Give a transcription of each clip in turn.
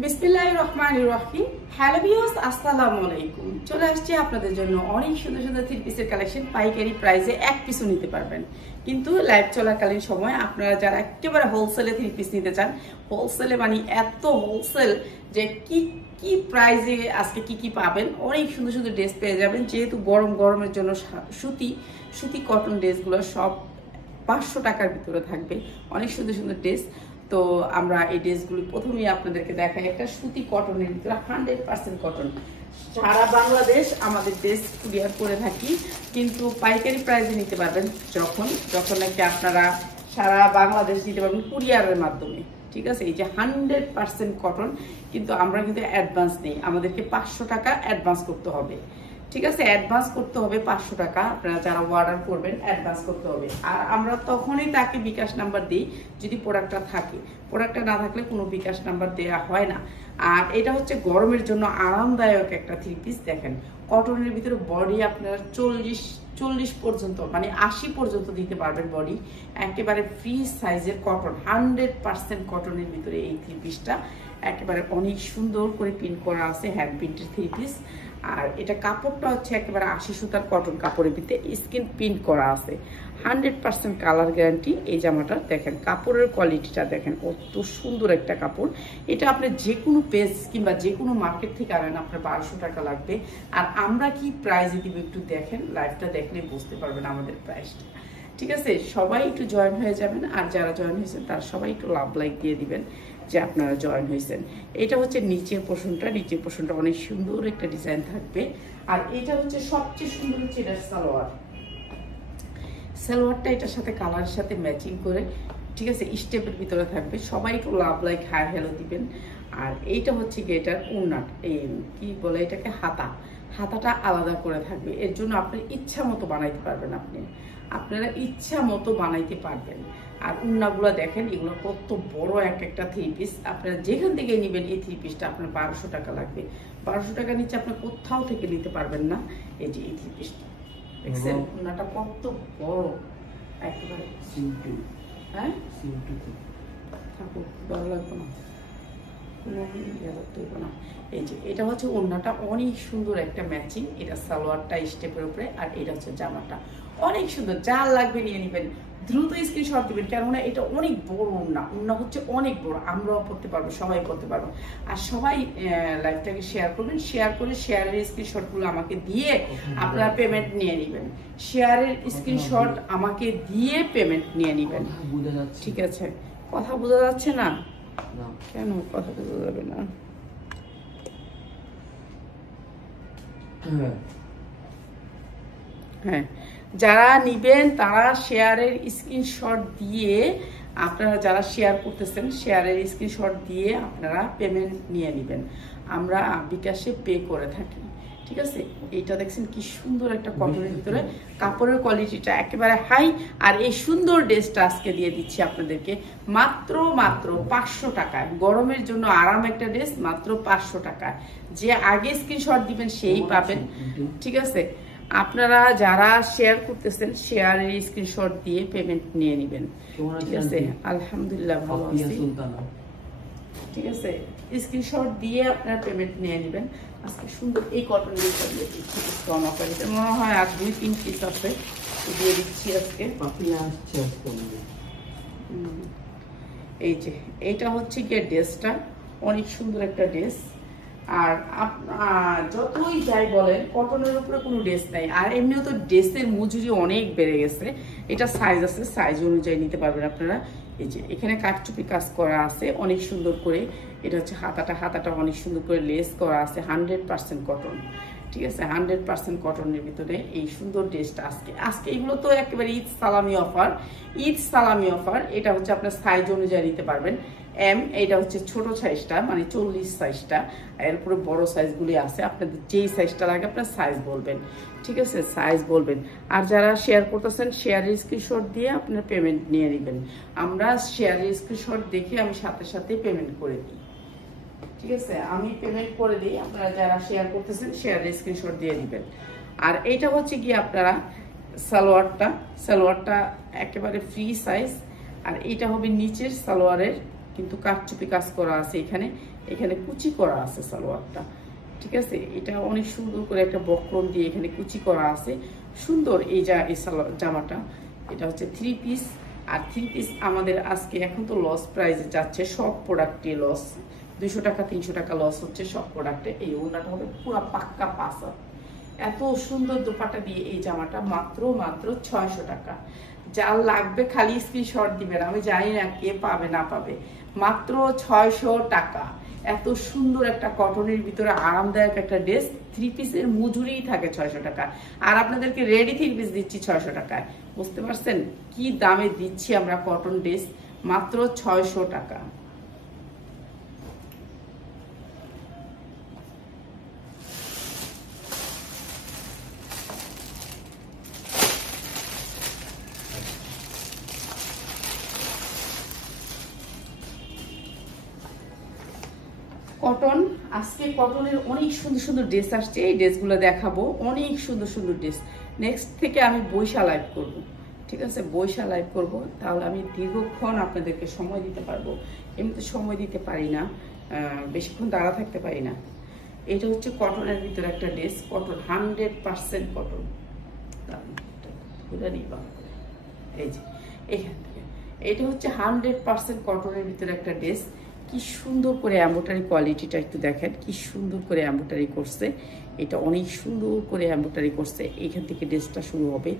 বিসমিল্লাহির রহমানির রহিম। Hello viewers, আসসালামু আলাইকুম। চলে আসছে আপনাদের জন্য অনেক সুন্দর সুন্দর থ্রি পিসের কালেকশন। পাইকারি প্রাইসে এক পিসও নিতে পারবেন, কিন্তু লাইভ চলাকালীন সময় আপনারা যারা একেবারে হোলসেলে থ্রি পিস নিতে চান, হোলসেলে মানে এত হোলসেল যে কি কি প্রাইসে আজকে কি পাবেন, অনেক সুন্দর সুন্দর ড্রেস পেয়ে যাবেন। যেহেতু গরমের জন্য সুতি কটন ড্রেসগুলো সব 500 টাকার ভিতরে থাকবে, অনেক সুন্দর সুন্দর ড্রেস। তো আমরা এই ড্রেসগুলি প্রথমেই আপনাদেরকে দেখাই। একটা সুতি কটনের ভিতরে 100% কটন, সারা বাংলাদেশ আমাদের ড্রেস কুরিয়ার করে থাকি, কিন্তু পাইকারি প্রাইসে নিতে পারবেন যখন নাকি আপনারা সারা বাংলাদেশ নিতে পারবেন কুরিয়ারের মাধ্যমে। ঠিক আছে, এই যে 100% কটন, কিন্তু আমরা কিন্তু অ্যাডভান্স নেই, আমাদেরকে 500 টাকা অ্যাডভান্স করতে হবে। ঠিক আছে, অ্যাডভান্স করতে হবে 500 টাকা। আপনারা যারা অর্ডার করবেন অ্যাডভান্স করতে হবে, আর আমরা তখনই তাকে বিকাশ নাম্বার দিই যদি প্রোডাক্টটা থাকে। প্রোডাক্টটা না থাকলে কোনো বিকাশ নাম্বার দেওয়া হয় না। আর এটা হচ্ছে গরমের জন্য আরামদায়ক একটা থ্রি পিস। দেখেন, কটনের ভিতরে বডি আপনারা 40 পর্যন্ত মানে 80 পর্যন্ত দিতে পারবেন বডি। একেবারে ফ্রি সাইজের কটন, 100% কটনের ভিতরে এই থ্রি পিসটা একেবারে অনেক সুন্দর করে প্রিন্ট করা আছে, হ্যান্ড প্রিন্টের থ্রি পিস। আর এটা কাপড়টা হচ্ছে একেবারে 80 সুতার কটন কাপড়ের ভিতরে স্কিন প্রিন্ট করা আছে, 100% কালার গ্যারান্টি। এই জামাটা দেখেন, কাপড়ের কোয়ালিটিটা দেখেন, কত সুন্দর একটা কাপড়। এটা আপনি যে কোনো পেজ কিংবা যে কোনো মার্কেট থেকে আনেন আপনার 1200 টাকা লাগবে। আর আমরা কি প্রাইসে দিব একটু দেখেন, লাইভটা দেখলে বুঝতে পারবেন আমাদের প্রাইসটা। ঠিক আছে, সবাই একটু জয়েন হয়ে যাবেন, আর যারা জয়েন হয়েছেন তারা সবাই একটু লাভ লাইক দিয়ে দিবেন যে আপনারা জয়েন হয়েছেন। এটা হচ্ছে নিচের পোর্শনটা অনেক সুন্দর একটা ডিজাইন থাকবে। আর এটা হচ্ছে সবচেয়ে সুন্দর হচ্ছে এটা সালোয়ারটা এটার সাথে কালারের সাথে ম্যাচিং করে, ঠিক আছে, স্টেপের ভিতরে থাকবে। সবাই একটু লাভ লাইক হাই হ্যালো দিবেন। আর এইটা হচ্ছে কি, এটার ওড়নাট এই কি বলে এটাকে, হাতাটা আলাদা করে থাকবে। এর জন্য আপনার ইচ্ছা মতো বানাইতে পারবেন, আপনারা ইচ্ছা মতো বানাইতে পারবেন। আর উন্নাগুলো দেখেন, এগুলো কত বড় একটা থ্রি পিস। আপনারা যেখান থেকে নেবেন এই থ্রি পিসটা আপনার 1200 টাকা লাগবে। 1200 টাকা নিচে আপনার কোথাও থেকে নিতে পারবেন না। এই যে এই থ্রি পিসটা দেখছেন, উন্নাটা কত বড়, একেবারে সিম্পল। হ্যাঁ, সিম্পল থাকুক, ভালো লাগবে না, এই যে এটা হচ্ছে ওড়নাটা, অনেক সুন্দর একটা ম্যাচিং। এটা সালোয়ারটা স্টেপের উপরে, আর এটা হচ্ছে জামাটা অনেক সুন্দর। যা লাগবে নিয়ে নেবেন, দ্রুত স্ক্রিনশট দিবেন, কেননা এটা অনেক বড় ওড়না হচ্ছে অনেক বড়। আমরাও পড়তে পারবো, সবাই পড়তে পারবো। আর সবাই লাইভটাকে শেয়ার করবেন, শেয়ার করে শেয়ারের স্ক্রিনশটগুলো আমাকে দিয়ে আপনারা পেমেন্ট নিয়ে নেবেন। শেয়ারের স্ক্রিনশট আমাকে দিয়ে পেমেন্ট নিয়ে নেবেন। ঠিক আছে, কথা বোঝা যাচ্ছে না? কেন কথা বোঝা যাবে না? হ্যাঁ, যারা নিবেন তারা শেয়ারের স্ক্রিনশট দিয়ে, আপনারা যারা শেয়ার করতেছেন শেয়ারের স্ক্রিনশট দিয়ে আপনারা পেমেন্ট নিয়ে নেবেন। আমরা বিকাশে পে করে থাকি। ঠিক আছে, এইটা দেখছেন কি সুন্দর একটা কটনের ভিতরে, কাপড়ের কোয়ালিটিটা একেবারে হাই। আর এই সুন্দর ড্রেসটা আজকে দিয়ে দিচ্ছি আপনাদেরকে মাত্র 500 টাকায়। গরমের জন্য আরাম একটা ড্রেস, মাত্র 500 টাকায়। যে আগে স্ক্রিনশট দিবেন সেই পাবেন। ঠিক আছে, আপনারা যারা শেয়ার করতেছেন শেয়ারের স্ক্রিনশট দিয়ে পেমেন্ট নিয়ে নেবেন। ঠিক আছে, আলহামদুলিল্লাহ ভালো আছি। ঠিক আছে, স্ক্রিনশট দিয়ে আপনারা পেমেন্ট নিয়ে নেবেন। আজকে সুন্দর এই কটন ডিসকাউন্ট অফার, এটা মনে হয় আর 2-3 পিস আছে, দিয়ে দিচ্ছি আজকে। এই যে এইটা হচ্ছে গিয়ে ড্রেসটা, অনেক সুন্দর একটা ড্রেস। আর যতই যাই বলেন, কটনের উপরে কোনো ড্রেস নাই। আর এমনিও তো ড্রেসের মজুরি অনেক বেড়ে গেছে। এটা সাইজ আছে, সাইজ অনুযায়ী নিতে পারবেন আপনারা। এই যে এখানে কাঠচুপি কাজ করা আছে অনেক সুন্দর করে। এটা হচ্ছে হাতাটা অনেক সুন্দর করে লেস করা আছে, 100% কটন। ঠিক আছে, 100% কটনের ভিতরে এই সুন্দর ড্রেসটা আজকে এগুলো তো একেবারে ঈদ সালামি অফার। এটা হচ্ছে আপনার সাইজ অনুযায়ী নিতে পারবেন। এম, এটা হচ্ছে ছোট সাইজটা, মানে 40 সাইজটা। এরপরে বড় সাইজগুলি আছে, আপনাদের যেই সাইজটা লাগে আপনার সাইজ বলবেন। ঠিক আছে, সাইজ বলবেন। আর যারা শেয়ার করতেছেন শেয়ারের স্ক্রিনশট দিয়ে আপনারা পেমেন্ট নিয়ে নেবেন। আমরা শেয়ারের স্ক্রিনশট দেখে আমি সাথে সাথে পেমেন্ট করে দিই। ঠিক আছে, আমি পেমেন্ট করে দিই, আপনারা যারা শেয়ার করতেছেন শেয়ারের স্ক্রিনশট দিয়ে দিবেন। আর এইটা হচ্ছে কি আপনারা সালোয়ারটা একেবারে ফ্রি সাইজ। আর এটা হবে নিচের সালোয়ারের কিন্তু কারচুপি কাজ করা আছে এখানে, এখানে কুচি করা আছে সালোয়ারটা, ঠিক আছে। এটা অনেক সুন্দর করে একটা বক্রম দিয়ে এখানে কুচি করা আছে, সুন্দর এই জামাটা। এটা হচ্ছে 3 পিস, আর 3 পিস আমাদের আজকে এখন তো লস প্রাইসে যাচ্ছে, সব প্রোডাক্টে লস, 200 টাকা 300 টাকা লস হচ্ছে সব প্রোডাক্টে। এই ওড়নাটা হবে পুরো পাক্কা পাসা, এত সুন্দর দোপাট্টা দিয়ে এই জামাটা মাত্র 600 টাকা। যার লাগবে খালি স্ক্রিনশট দিবেন, আমি জানি না কে পাবে না পাবে, মাত্র 600 টাকা। এত সুন্দর একটা কটনের ভিতরে আরামদায়ক একটা ড্রেস, 3 পিসের মজুরিই থাকে 600 টাকা, আর আপনাদেরকে রেডি 3 পিস দিচ্ছি 600 টাকায়। বুঝতে পারছেন কি দামে দিচ্ছি আমরা কটন ড্রেস, মাত্র 600 টাকা। কটন, আজকে কটনের অনেক সুন্দর সুন্দর ড্রেস আসছে, এই ড্রেসগুলো দেখাবো, অনেক সুন্দর সুন্দর ড্রেস। নেক্সট থেকে আমি বৈশা লাইভ করব, ঠিক আছে, বৈশা লাইভ করব, তাহলে আমি দীর্ঘক্ষণ আপনাদেরকে সময় দিতে পারবো, এমনিতে সময় দিতে পারি না, বেশিক্ষণ দাঁড়া থাকতে পারি না। এটা হচ্ছে কটনের ভিতরে একটা ড্রেস, কটন 100% কটন, এই যে এখান থেকে, এটা হচ্ছে 100% কটনের ভিতরে একটা ড্রেস। কি সুন্দর করে এমব্রয়ডারি কোয়ালিটিটা একটু দেখেন, কি সুন্দর করে এমব্রয়ডারি করছে, এটা অনেক সুন্দর করে এমব্রয়ডারি করছে। এইখান থেকে ড্রেসটা শুরু হবে,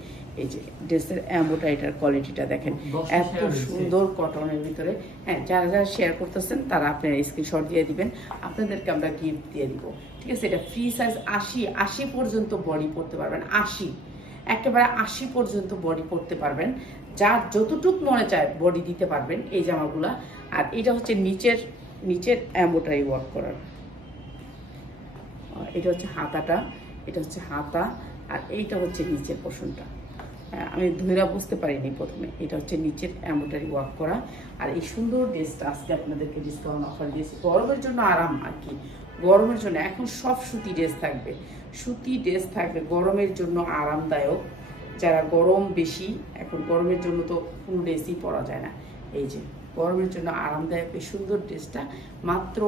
এই যে ড্রেসের এমব্রয়ডারিটার কোয়ালিটিটা দেখেন, এত সুন্দর কটনের ভিতরে। হ্যাঁ, যারা যারা শেয়ার করতেছেন তারা আপনারা স্ক্রিনশট দিয়ে দিবেন, আপনাদেরকে আমরা গিফট দিয়ে দিব, ঠিক আছে। এটা ফ্রি সাইজ 80 পর্যন্ত বডি পড়তে পারবেন, 80 একেবারে 80 পর্যন্ত বডি পড়তে পারবেন, যার যতটুক মনে চায় বডি দিতে পারবেন এই জামাগুলা। আর এটা হচ্ছে নিচের এমব্রয়ডারি ওয়ার্ক করার, এটা হচ্ছে হাতাটা, এটা হচ্ছে হাতা, আর এইটা হচ্ছে নিচের পোর্শনটা। আমি ধৈরা বুঝতে পারিনি প্রথমে, এটা হচ্ছে নিচের এমব্রয়ডারি ওয়ার্ক করা। আর এই সুন্দর ড্রেসটা আজকে আপনাদেরকে ডিসকাউন্ট অফার দিয়েছি, গরমের জন্য আরাম আর কি, গরমের জন্য। এখন সব সুতি ড্রেস থাকবে, সুতি ড্রেস থাকবে, গরমের জন্য আরামদায়ক। যারা গরম বেশি, এখন গরমের জন্য তো কোনো ড্রেসই পরা যায় না, এই যে গরমের জন্য আরামদায়ক এই সুন্দর ড্রেসটা মাত্র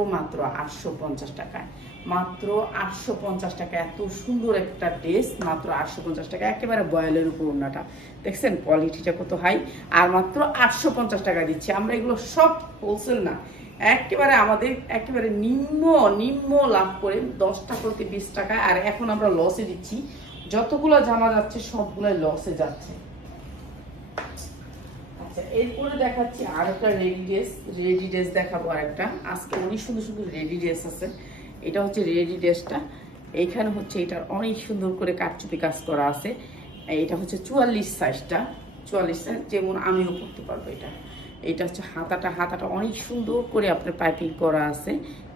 850 টাকায়, মাত্র 850 টাকা। এত সুন্দর একটা ড্রেস মাত্র 850 টাকা, একেবারে বয়েলের উপর ওড়নাটা দেখছেন, কোয়ালিটিটা কত হাই, আর মাত্র 850 টাকা দিচ্ছি আমরা। এগুলো সব হোলসেল না, একেবারে আমাদের একেবারে নিম্ন লাভ করে 10 টাকা হতে 20 টাকা। আর এখন আমরা লসে দিচ্ছি, যতগুলো জামা যাচ্ছে সবগুলাই লসে যাচ্ছে। আচ্ছা, এরপরে দেখাচ্ছি আর একটা রেডি ড্রেস দেখাবো। আর একটা আজকে অনেক সুন্দর সুন্দর রেডি ড্রেস আছে। এটা হচ্ছে রেডি ড্রেসটা, এইখানে হচ্ছে এটার অনেক সুন্দর করে কারচুপি কাজ করা আছে। এটা হচ্ছে 44 সাইজটা, 44 সাইজ, যেমন আমিও পরতে পারবো। এটা হচ্ছে হাতাটা অনেক সুন্দর করে আপনার পাইপিং করা আছে।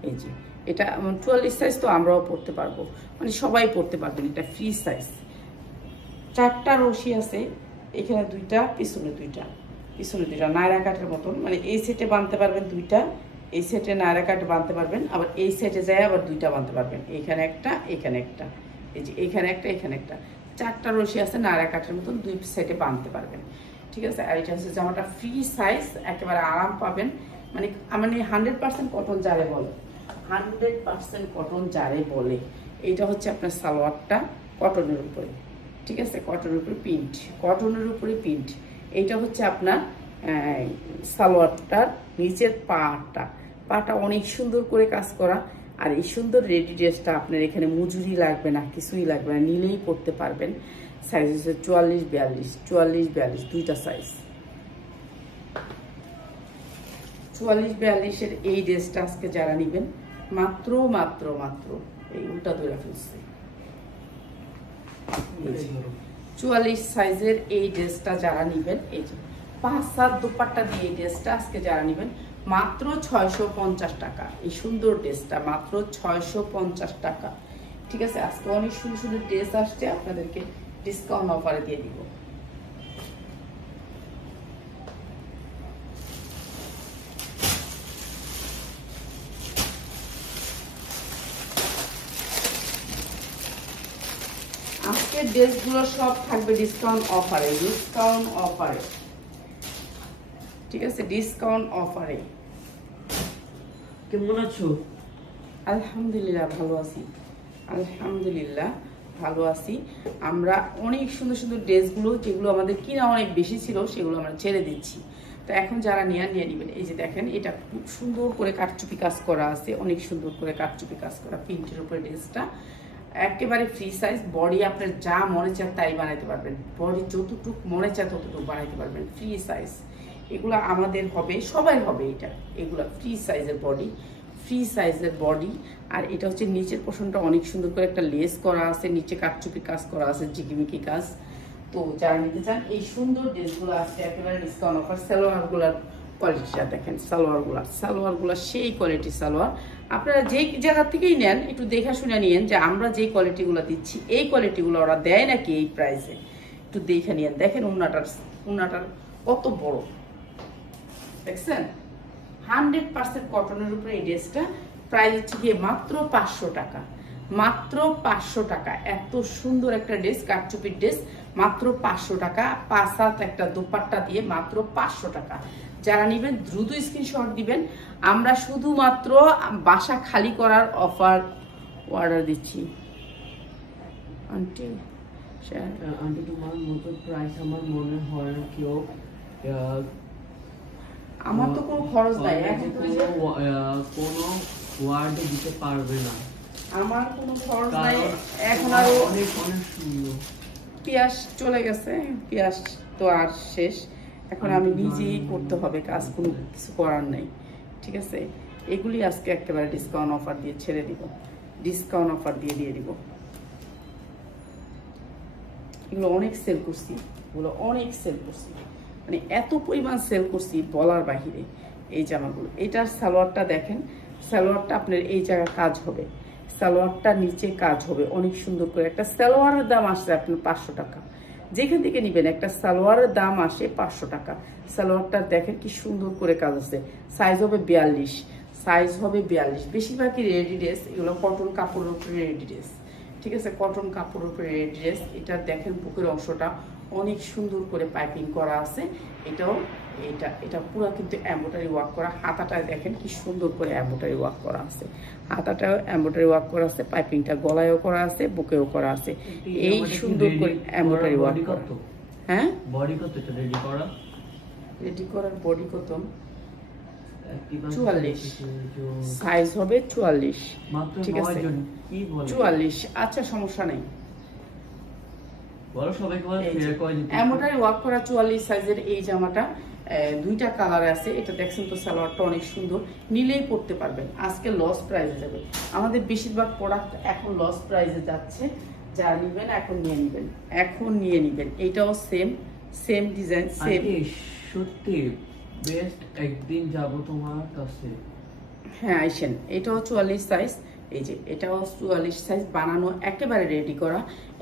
এই যে এটা 44 সাইজ, তো আমরাও পরতে পারবো, মানে সবাই পরতে পারবেন। এটা ফ্রি সাইজ, 4টা রশি আছে, এখানে 2টা, পিছনে 2টা, নায়রা কাটের মতন, মানে এই সেটে বাঁধতে পারবেন 2টা, এই সেটে নায়রা কাট বাঁধতে পারবেন, আবার এই সেটে যায় আবার 2টা বাঁধতে পারবেন, এখানে একটা, এখানে একটা, এই যে এখানে একটা, এখানে একটা, 4টা রশি আছে, নায়রা কাটের মতন 2 সেটে বাঁধতে পারবেন, ঠিক আছে। আর এটা হচ্ছে জামাটা ফ্রি সাইজ, একেবারে আরাম পাবেন, মানে 100% কটন যারে বলে, 100% কটন যারে বলে। এইটা হচ্ছে আপনার সালোয়ারটা কটনের উপরে, ঠিক আছে, কটনের উপরে প্রিন্ট। এইটা হচ্ছে আপনার সালোয়ারটার নিচের পাটা অনেক সুন্দর করে কাজ করা। আর এই সুন্দর রেডি ড্রেসটা আপনার এখানে মজুরি লাগবে না, কিছুই লাগবে না, নিলেই পরতে পারবেন। সাইজ হচ্ছে 44-42, 2টা সাইজ। 44-42 এই ড্রেসটা আজকে যারা নিবেন মাত্র এই উল্টা ধরে ফেলছে, 44 সাইজের এই ড্রেসটা যারা নিবেন, এই যে 5-7 দুপাট্টা দিয়ে এই ড্রেসটা আজকে যারা নিবেন মাত্র 650 টাকা। এই সুন্দর ড্রেসটা মাত্র 650 টাকা, ঠিক আছে। আজকে অনেক সুন্দর সুন্দর ড্রেস আসছে, আপনাদেরকে ডিসকাউন্ট অফারে দিয়ে দিব। আজকের ড্রেসগুলো সব থাকবে ডিসকাউন্ট অফারে, ঠিক আছে, ডিসকাউন্ট অফারে। কেমন আছো? আলহামদুলিল্লাহ ভালো আছি, আলহামদুলিল্লাহ ভালো আছি। আমরা অনেক সুন্দর সুন্দর ড্রেসগুলো যেগুলো আমাদের কিনা অনেক বেশি ছিল সেগুলো আমরা ছেড়ে দিচ্ছি। তো এখন যারা নিয়ে নেবেন, এই যে দেখেন এটা খুব সুন্দর করে কারচুপি কাজ করা আছে, অনেক সুন্দর করে কারচুপি কাজ করা প্রিন্টের উপরে ড্রেসটা একেবারে ফ্রি সাইজ। বডি আপনার যা মনে চায় তাই বানাইতে পারবেন, বডি যতটুকু মনে চায় ততটুকু বানাইতে পারবেন, ফ্রি সাইজ। এগুলো আমাদের হবে, সবাই হবে এটা, এগুলো ফ্রি সাইজের বডি, ফ্রি সাইজের বডি। আর এটা হচ্ছে নিচের পোর্শনটা অনেক সুন্দর করে একটা লেস করা আছে, নিচে কারচুপি কাজ করা আছে, জিকিমিকি কাজ। তো যারা নিতে চান এই সুন্দর ড্রেসগুলো আছে একেবারে ডিসকাউন্ট অফার। সালোয়ারগুলার কোয়ালিটিটা দেখেন, সালোয়ারগুলা সেই কোয়ালিটি সালোয়ার। আপনারা যেই জায়গা থেকেই নেন একটু দেখা শুনে নিয়েন যে আমরা যেই কোয়ালিটিগুলো দিচ্ছি এই কোয়ালিটিগুলো ওরা দেয় নাকি এই প্রাইসে, একটু দেখে নিয়েন। দেখেন উন্নাটার কত বড়, দেখছেন 100% কটনের উপরে এই ড্রেসটা। প্রাইস হচ্ছে গিয়ে মাত্র 500 টাকা, মাত্র 500 টাকা। এত সুন্দর একটা ড্রেস, কারচুপির ড্রেস, মাত্র 500 টাকা। 5 হাত একটা দোপাট্টা দিয়ে মাত্র 500 টাকা। যারা নেবেন দ্রুত স্ক্রিনশট দিবেন। আমরা শুধুমাত্র বাসা খালি করার অফার অর্ডার দিচ্ছি। আন্টি তোমার মতো প্রাইস আমার মনে হয় কেউ, আমার তো কোনো খরচ নাই, কোনো ওয়ার্ডে দিতে পারবে না, আমার কোনো খরচ নাই। এখন আরো অনেক অনেক সুন্দর পেঁয়াজ চলে গেছে, পেঁয়াজ তো আর শেষ, এখন আমি নিজেই করতে হবে কাজ, কোনো কিছু করার নেই। ঠিক আছে, এগুলি আজকে একেবারে ডিসকাউন্ট অফার দিয়ে ছেড়ে দিব, ডিসকাউন্ট অফার দিয়ে দিব। এগুলো অনেক সেল করছি, এগুলো অনেক সেল করছি, মানে এত পরিমাণ সেল করছি বলার বাহিরে। এই জামাগুলো, এটার সালোয়ারটা দেখেন, সালোয়ারটা আপনার এই জায়গায় কাজ হবে, সালোয়ারটা নিচে কাজ হবে অনেক সুন্দর করে। একটা সালোয়ারের দাম আসছে আপনার 500 টাকা, যেখান থেকে নিবেন একটা সালোয়ারের দাম আসে 500 টাকা। সালোয়ারটা দেখেন কি সুন্দর করে কাজ আছে, সাইজ হবে 42, সাইজ হবে 42। বেশিরভাগই রেডি ড্রেস, এগুলো কটন কাপড়ের উপরে রেডি ড্রেস। ঠিক আছে, কটন কাপড়ের উপরে রেডি ড্রেস। এটা দেখেন বুকের অংশটা অনেক সুন্দর করে পাইপিং করা আছে, এটাও এটা পুরো কিন্তু এমব্রয়ডারি ওয়ার্ক করা। হাতাটায় দেখেন কি সুন্দর করে এমব্রয়ডারি ওয়ার্ক করা আছে, হাতাটাও এমব্রয়ডারি ওয়ার্ক করা আছে, পাইপিংটা গলায়ও করা আছে, বুকেও করা আছে, এই সুন্দর করে এমব্রয়ডারি ওয়ার্ক করা। হ্যাঁ, বডি কত এটা রেডি করা? রেডি করার বডি কত? 44, সাইজ হবে 44। ঠিক আছে, 44। আচ্ছা, সমস্যা নেই। এমব্রয়ডারি ওয়ার্ক করা 44 সাইজের এই জামাটা দুইটা কালার আছে। এটা দেখছেন তো, সালোয়ারটা অনেক সুন্দর, নিলেই পড়তে পারবেন। আজকে লস প্রাইসে যাবে আমাদের বেশিরভাগ প্রোডাক্ট, এখন লস প্রাইসে যাচ্ছে। যা নিবেন এখন নিয়ে নিবেন, এখন নিয়ে নিবেন। এটাও সেম ডিজাইন, সেম। সত্যি বেস্ট, একদিন যাব তোমার কাছে। হ্যাঁ আইসেন। এটাও 44 সাইজ, এই যে এটাও 44 সাইজ, বানানো একেবারে রেডি করা।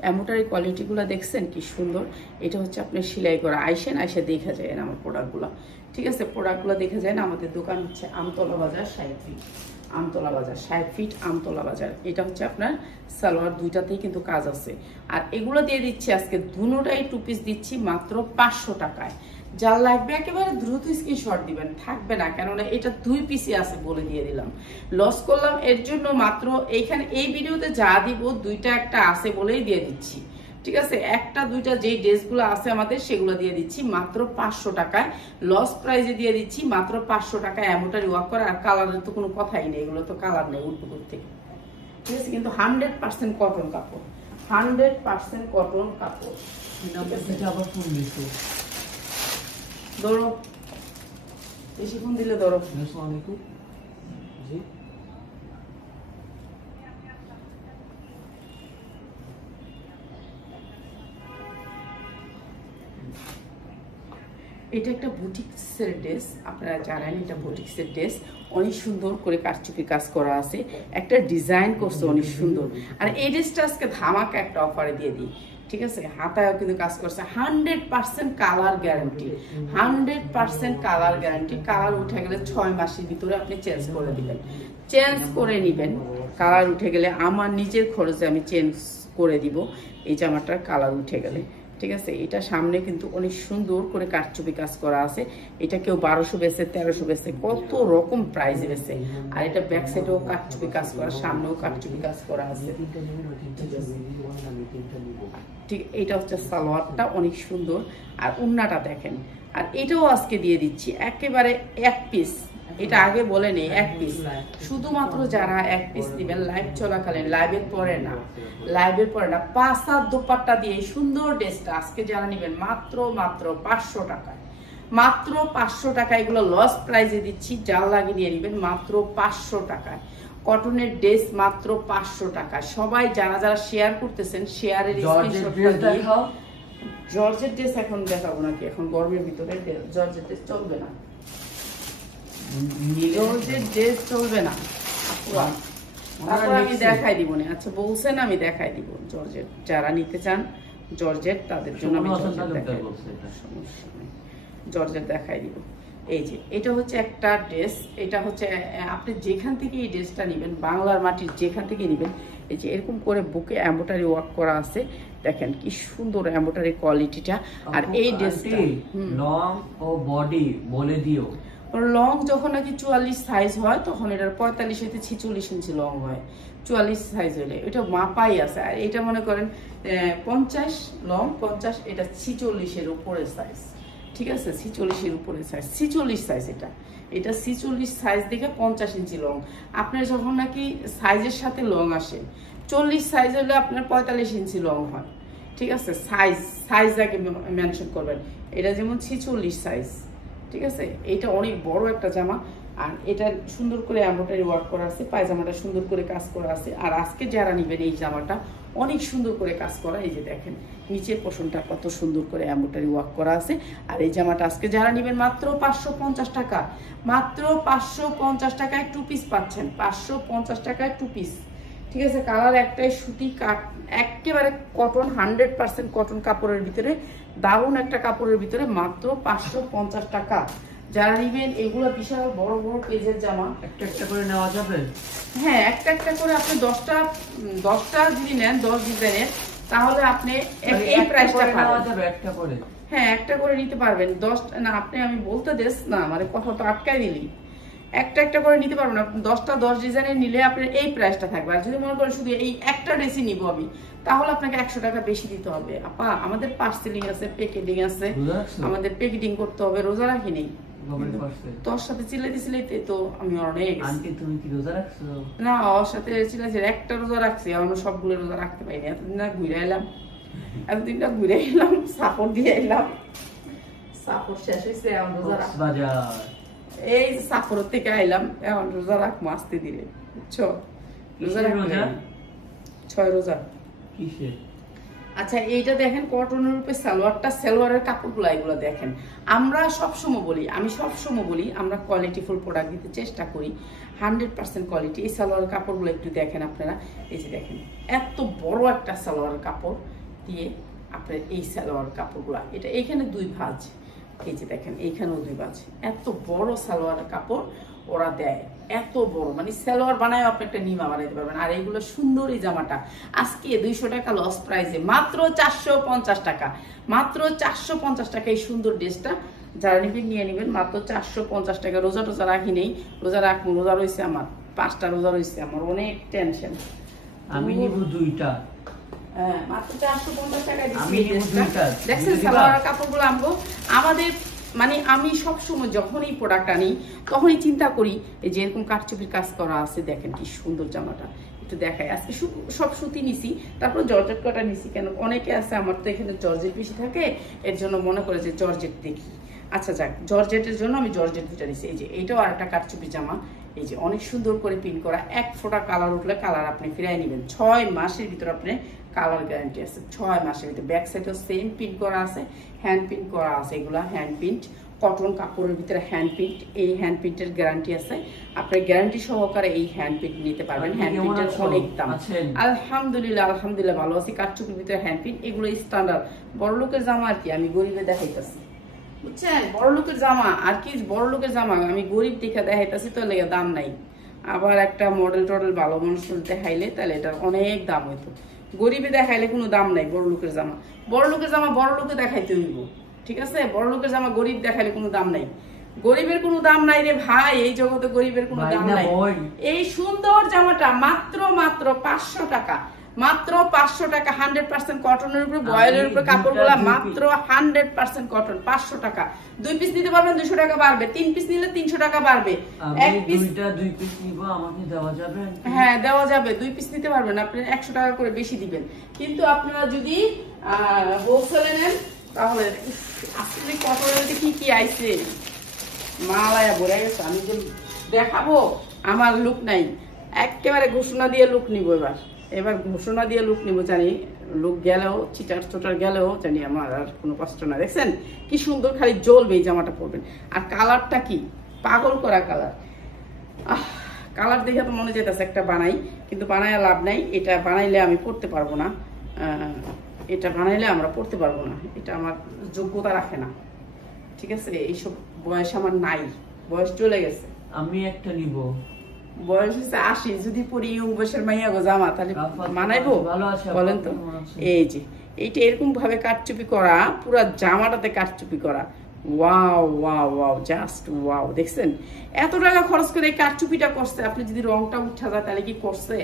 এমব্রয়ডারি কোয়ালিটিগুলো দেখছেন কি সুন্দর। এটা হচ্ছে আপনার সেলাই করা। আইসেন, আইসা দেখা যায় না আমার প্রোডাক্টগুলো। ঠিক আছে, প্রোডাক্টগুলো দেখা যায় না। আমাদের দোকান হচ্ছে আমতলা বাজার 60 ফিট, আমতলা বাজার 60 ফিট, আমতলা বাজার। এটা হচ্ছে আপনার সালোয়ার, দুইটাতেই কিন্তু কাজ আছে। আর এগুলো দিয়ে দিচ্ছি আজকে দুটোটাই 2 পিস দিচ্ছি মাত্র 500 টাকায়। যার লাগবে একেবারে দ্রুত স্ক্রিনশট দিবেন, থাকবে না, কেননা এটা 2 পিসই আছে বলে দিয়ে দিলাম। লস করলাম এর জন্য মাত্র এইখানে এই ভিডিওতে যা দিব দুইটা একটা আছে বলেই দিয়ে দিচ্ছি। ঠিক আছে, একটা দুইটা যেই ড্রেসগুলো আছে আমাদের সেগুলো দিয়ে দিচ্ছি মাত্র 500 টাকায়, লস প্রাইজে দিয়ে দিচ্ছি মাত্র 500 টাকায়। এমব্রয়ডারি ওয়ার্ক করা, আর কালারের তো কোনো কথাই নেই, এগুলো তো কালার নেই উল্টো থেকে। ঠিক আছে, কিন্তু 100% কটন কাপড়, 100% কটন কাপড়। আবার ফোন দিছো, ধরো বেশিক্ষণ দিলে ধরো। আসসালামু আলাইকুম। জি, এটা একটা বুটিক্সের ড্রেস, আপনারা জানেন এটা বুটিক্সের ড্রেস। অনেক সুন্দর করে কারচুপি কাজ করা আছে, একটা ডিজাইন করছে অনেক সুন্দর। আর এই ড্রেসটা আজকে ধামাকা একটা অফারে দিয়ে দিই। ঠিক আছে, হাতায়ও কিন্তু কাজ করছে, 100% colour guarantee, 100% colour guarantee. Colour উঠে গেলে 6 মাসের ভিতরে আপনি চেঞ্জ করে দিবেন, চেঞ্জ করে নেবেন। কালার উঠে গেলে আমার নিজের খরচে আমি চেঞ্জ করে দিব এই জামাটার কালার উঠে গেলে। ঠিক আছে, এটা সামনে কিন্তু অনেক সুন্দর করে কারচুপি কাজ করা আছে। এটা কেউ 1200 বেচে, 1300 বেচে, কত রকম প্রাইসে বেচে। আর এটা ব্যাক সাইডেও কারচুপি কাজ করা, সামনেও কারচুপি কাজ করা আছে। ঠিক, এটা হচ্ছে সালোয়ারটা অনেক সুন্দর। আর ওড়নাটা দেখেন। আর এটাও আজকে দিয়ে দিচ্ছি একেবারে এক পিস। এটা আগে বলে নেই, এক পিস। শুধুমাত্র যারা এক পিস নেবেন লাইভ চলাকালীন, লাইভের পরে না, 5-7 দোপাট্টা দিয়ে সুন্দর ড্রেসটা আজকে যারা নেবেন মাত্র 500 টাকায়, মাত্র 500 টাকা। এগুলো লস প্রাইজে দিচ্ছি, যা লাগে নিয়ে নেবেন মাত্র 500 টাকায়। কটনের ড্রেস মাত্র 500 টাকা। সবাই যারা যারা শেয়ার করতেছেন, শেয়ারের স্ক্রিনশটটা দিয়ে। জর্জেট ড্রেস এখন দেখাবো নাকি? এখন গরমের ভিতরে জর্জেট ড্রেস চলবে না, জর্জেট ড্রেস চলবে না। তারপর আমি দেখাই দিব না। আচ্ছা বলছেন, আমি দেখাই দিব জর্জেট। যারা নিতে চান জর্জেট, তাদের জন্য আমি জর্জেট দেখাই দিব। এই যে এটা হচ্ছে একটা ড্রেস। এটা হচ্ছে আপনি যেখান থেকে এই ড্রেসটা নেবেন, বাংলার মাটির যেখান থেকে নেবেন, এই যে এরকম করে বুকে এমব্রয়ডারি ওয়ার্ক করা আছে। দেখেন কি সুন্দর এমব্রয়ডারি কোয়ালিটিটা। আর এই ড্রেসটা লং ও বডি বলে দিও। লং যখন নাকি 44 সাইজ হয়, তখন এটার 45 হইতে 46 ইঞ্চি লং হয়। 44 সাইজ হলে এটা মাপাই আছে। আর এটা মনে করেন 50 লং, 50, এটা 46 এর উপরে সাইজ। ঠিক আছে, 46 এর উপরে সাইজ, 46 সাইজ। এটা 46 সাইজ থেকে 50 ইঞ্চি লং। আপনার যখন নাকি সাইজের সাথে লং আসে, 40 সাইজ হলে আপনার 45 ইঞ্চি লং হয়। ঠিক আছে, সাইজ আগে মেনশন করবেন। এটা যেমন 46 সাইজ। ঠিক আছে, এটা অনেক বড় একটা জামা। আর এটা সুন্দর করে এমব্রয়ডারি ওয়ার্ক করা আছে, পায়জামাটা সুন্দর করে কাজ করা আছে। আর আজকে যারা নেবেন এই জামাটা অনেক সুন্দর করে কাজ করা। এই যে দেখেন নিচের পোর্শনটা কত সুন্দর করে এমব্রয়ডারি ওয়ার্ক করা আছে। আর এই জামাটা আজকে যারা নেবেন মাত্র 550 টাকা, মাত্র 550 টাকায় 2 পিস পাচ্ছেন। 550 টাকায় 2 পিস। ঠিক আছে, কালার একটাই, সুতি কাট, একেবারে কটন, 100% কটন কাপড়ের ভিতরে, দারুণ একটা কাপড়ের ভিতরে, মাত্র 550 টাকা। যারা নিবেন এগুলো বিশাল বড় বড় পেজের জামা। একটা একটা করে নেওয়া যাবে? হ্যাঁ, একটা একটা করে আপনি 10টা যদি নেন, 10 ডিজাইনের, তাহলে আপনি এই প্রাইসটা পাওয়া যাবে। একটা করে, হ্যাঁ, একটা করে নিতে পারবেন। 10 না, আপনি আমি বলতে দেস না, মানে কথা তো আটকাই দিলি। একটা একটা করে নিতে পারবেন। আপনি 10টা 10 ডিজাইনের নিলে আপনার এই প্রাইসটা থাকবে। আর যদি মনে করেন শুধু এই একটা ড্রেসই নিব আমি, তাহলে আপনাকে 100 টাকা বেশি দিতে হবে। আপা, আমাদের পার্সেলিং আছে, প্যাকেটিং আছে, আমাদের প্যাকেটিং করতে হবে। রোজা রাখি নেই, তোর সাথে চিল্লাইতে তো আমি অনেক। আন্টি তুমি কি রোজা রাখছো? না, ওর সাথে চিল্লাইছি। একটা রোজা রাখছি, আমরা সবগুলো রোজা রাখতে পারিনি। এতদিনটা ঘুরে এলাম, সাপোর্ট দিয়ে এলাম, সাপোর্ট শেষ হয়েছে, এখন রোজা রাখ। এই সাফর থেকে আইলাম, এখন রোজা রাখবো আস্তে ধীরে, বুঝছো? রোজা রাখবো 6 রোজা। আচ্ছা, এইটা দেখেন কটনের উপরে সালোয়ারটা, সালোয়ারের কাপড়গুলো এগুলো দেখেন। আমরা সবসময় বলি, আমি সবসময় বলি, আমরা কোয়ালিটিফুল প্রোডাক্ট দিতে চেষ্টা করি, 100% কোয়ালিটি। এই সালোয়ারের কাপড়গুলো একটু দেখেন আপনারা। এই যে দেখেন এত বড় একটা সালোয়ারের কাপড় দিয়ে আপনার এই সালোয়ার কাপড়গুলা, এটা এখানে 2 ভাঁজ। এই যে দেখেন এইখানেও 2 ভাঁজ। এত বড় সালোয়ার কাপড় ওরা দেয়, এত বড়, মানে সালোয়ার বানায় আপনি একটা নিমা বানাইতে পারবেন। আর এইগুলো সুন্দর। এই জামাটা আজকে 200 টাকা লস প্রাইসে, মাত্র 450 টাকা, মাত্র 450 টাকা। এই সুন্দর ড্রেসটা যারা নিবেন নিয়ে নেবেন, মাত্র 450 টাকা। রোজা টোজা রাখি নেই, রোজা রাখবো। রোজা রয়েছে আমার 5টা রোজা রয়েছে, আমার অনেক টেনশন। আমি নিব 2টা। হ্যাঁ, মাত্র 450 টাকা দিচ্ছি। দেখছেন সালোয়ার কাপড়গুলো আমগো আমাদের, মানে আমি সবসময় যখনই প্রোডাক্ট আনি তখনই চিন্তা করি এই যে এরকম কারচুপির কাজ করা আছে। দেখেন কি সুন্দর জামাটা, একটু দেখাই। আজকে সব সুতি নিছি, তারপর জর্জেট কটা নিছি। কেন, অনেকে আছে আমার তো এখানে জর্জেট বেশি থাকে, এর জন্য মনে করে যে জর্জেট দেখি। আচ্ছা যাক, জর্জেটের জন্য আমি জর্জেট 2টা নিছি। এই যে এইটাও আরেকটা কারচুপি জামা। এই যে অনেক সুন্দর করে পিন করা, 1 ফোঁটা কালার উঠলে কালার আপনি ফিরাই নেবেন। 6 মাসের ভিতরে আপনি কালার গ্যারান্টি আছে, 6 মাসের ভিতরে। ব্যাক সাইডেও সেম প্রিন্ট করা আছে, হ্যান্ড প্রিন্ট করা আছে। এগুলা হ্যান্ড প্রিন্ট, কটন কাপড়ের ভিতরে হ্যান্ড প্রিন্ট। এই হ্যান্ড প্রিন্টের গ্যারান্টি আছে, আপনার গ্যারান্টি সহকারে এই হ্যান্ড প্রিন্ট নিতে পারবেন। হ্যান্ড প্রিন্টের অনেক দাম। আলহামদুলিল্লাহ, আলহামদুলিল্লাহ ভালো আছি। কারচুপির ভিতরে হ্যান্ড প্রিন্ট, এগুলো স্ট্যান্ডার্ড। বড় লোকের জামা আর কি, আমি গরিবে দেখাইতেছি, বুঝছেন? বড় লোকের জামা আর কি, বড় লোকের জামা আমি গরিব দেখে দেখাইতেছি, তো লেগে দাম নাই। আবার একটা মডেল টডেল ভালো মানুষ দেখাইলে তাহলে এটার অনেক দাম হইতো। গরিবে দেখাইলে কোনো দাম নাই। বড় লোকের জামা বড় লোকের জামা বড় লোকে দেখাইতে হইব, ঠিক আছে? বড় লোকের জামা গরিব দেখাইলে কোনো দাম নাই। গরিবের কোনো দাম নাই রে ভাই, এই জগতে গরিবের কোনো দাম নাই। এই সুন্দর জামাটা মাত্র 500 টাকা, মাত্র 500 টাকা। 100% কটনের উপরে, বয়েলের উপরে কাপড়গুলা, মাত্র 100% কটন। 500 টাকা। 2 পিস নিতে পারবেন 200 টাকা বাড়বে, 3 পিস নিলে 300 টাকা বাড়বে। এক পিস 2 পিস নিব, আমাকে দেওয়া যাবে? হ্যাঁ দেওয়া যাবে। 2 পিস নিতে পারবেন, আপনি 100 টাকা করে বেশি দিবেন। কিন্তু আপনারা যদি হোলসেলে নেন তাহলে আসলে কটনের কি কি আইছে মালায়া ভরে গেছে। আমি যে দেখাবো আমার লুক নাই, একেবারে ঘোষণা দিয়ে লুক নিব। এবার ঘোষণা দিয়ে লুক নিব, জানি লুক গেলেও চিটার চোটার গেলেও জানি আমার আর কোনো কষ্ট না। দেখছেন কি সুন্দর, খালি জ্বলবে এই জামাটা পরবেন। আর কালারটা কি পাগল করা কালার। কালার দেখে তো মনে যেতেছে একটা বানাই, কিন্তু বানায় লাভ নাই। এটা বানাইলে আমি পড়তে পারবো না, এটা বানাইলে আমরা পড়তে পারবো না, এটা আমার যোগ্যতা রাখে না, ঠিক আছে? এইসব বয়স আমার নাই, বয়স চলে গেছে। আমি একটা নিব, বয়স হচ্ছে 80, যদি পরি ইয়ং বয়সের মাইয়া গো জামা তাহলে মানাইবো? বলেন তো। এই যে এইটা এরকম ভাবে কাটচুপি করা, পুরো জামাটাতে কাটচুপি করা। Wow wow wow, just wow. দেখছেন এত টাকা খরচ করে এই কাটচুপিটা করছে, আপনি যদি রংটা উঠা যায় তাহলে কি করছে?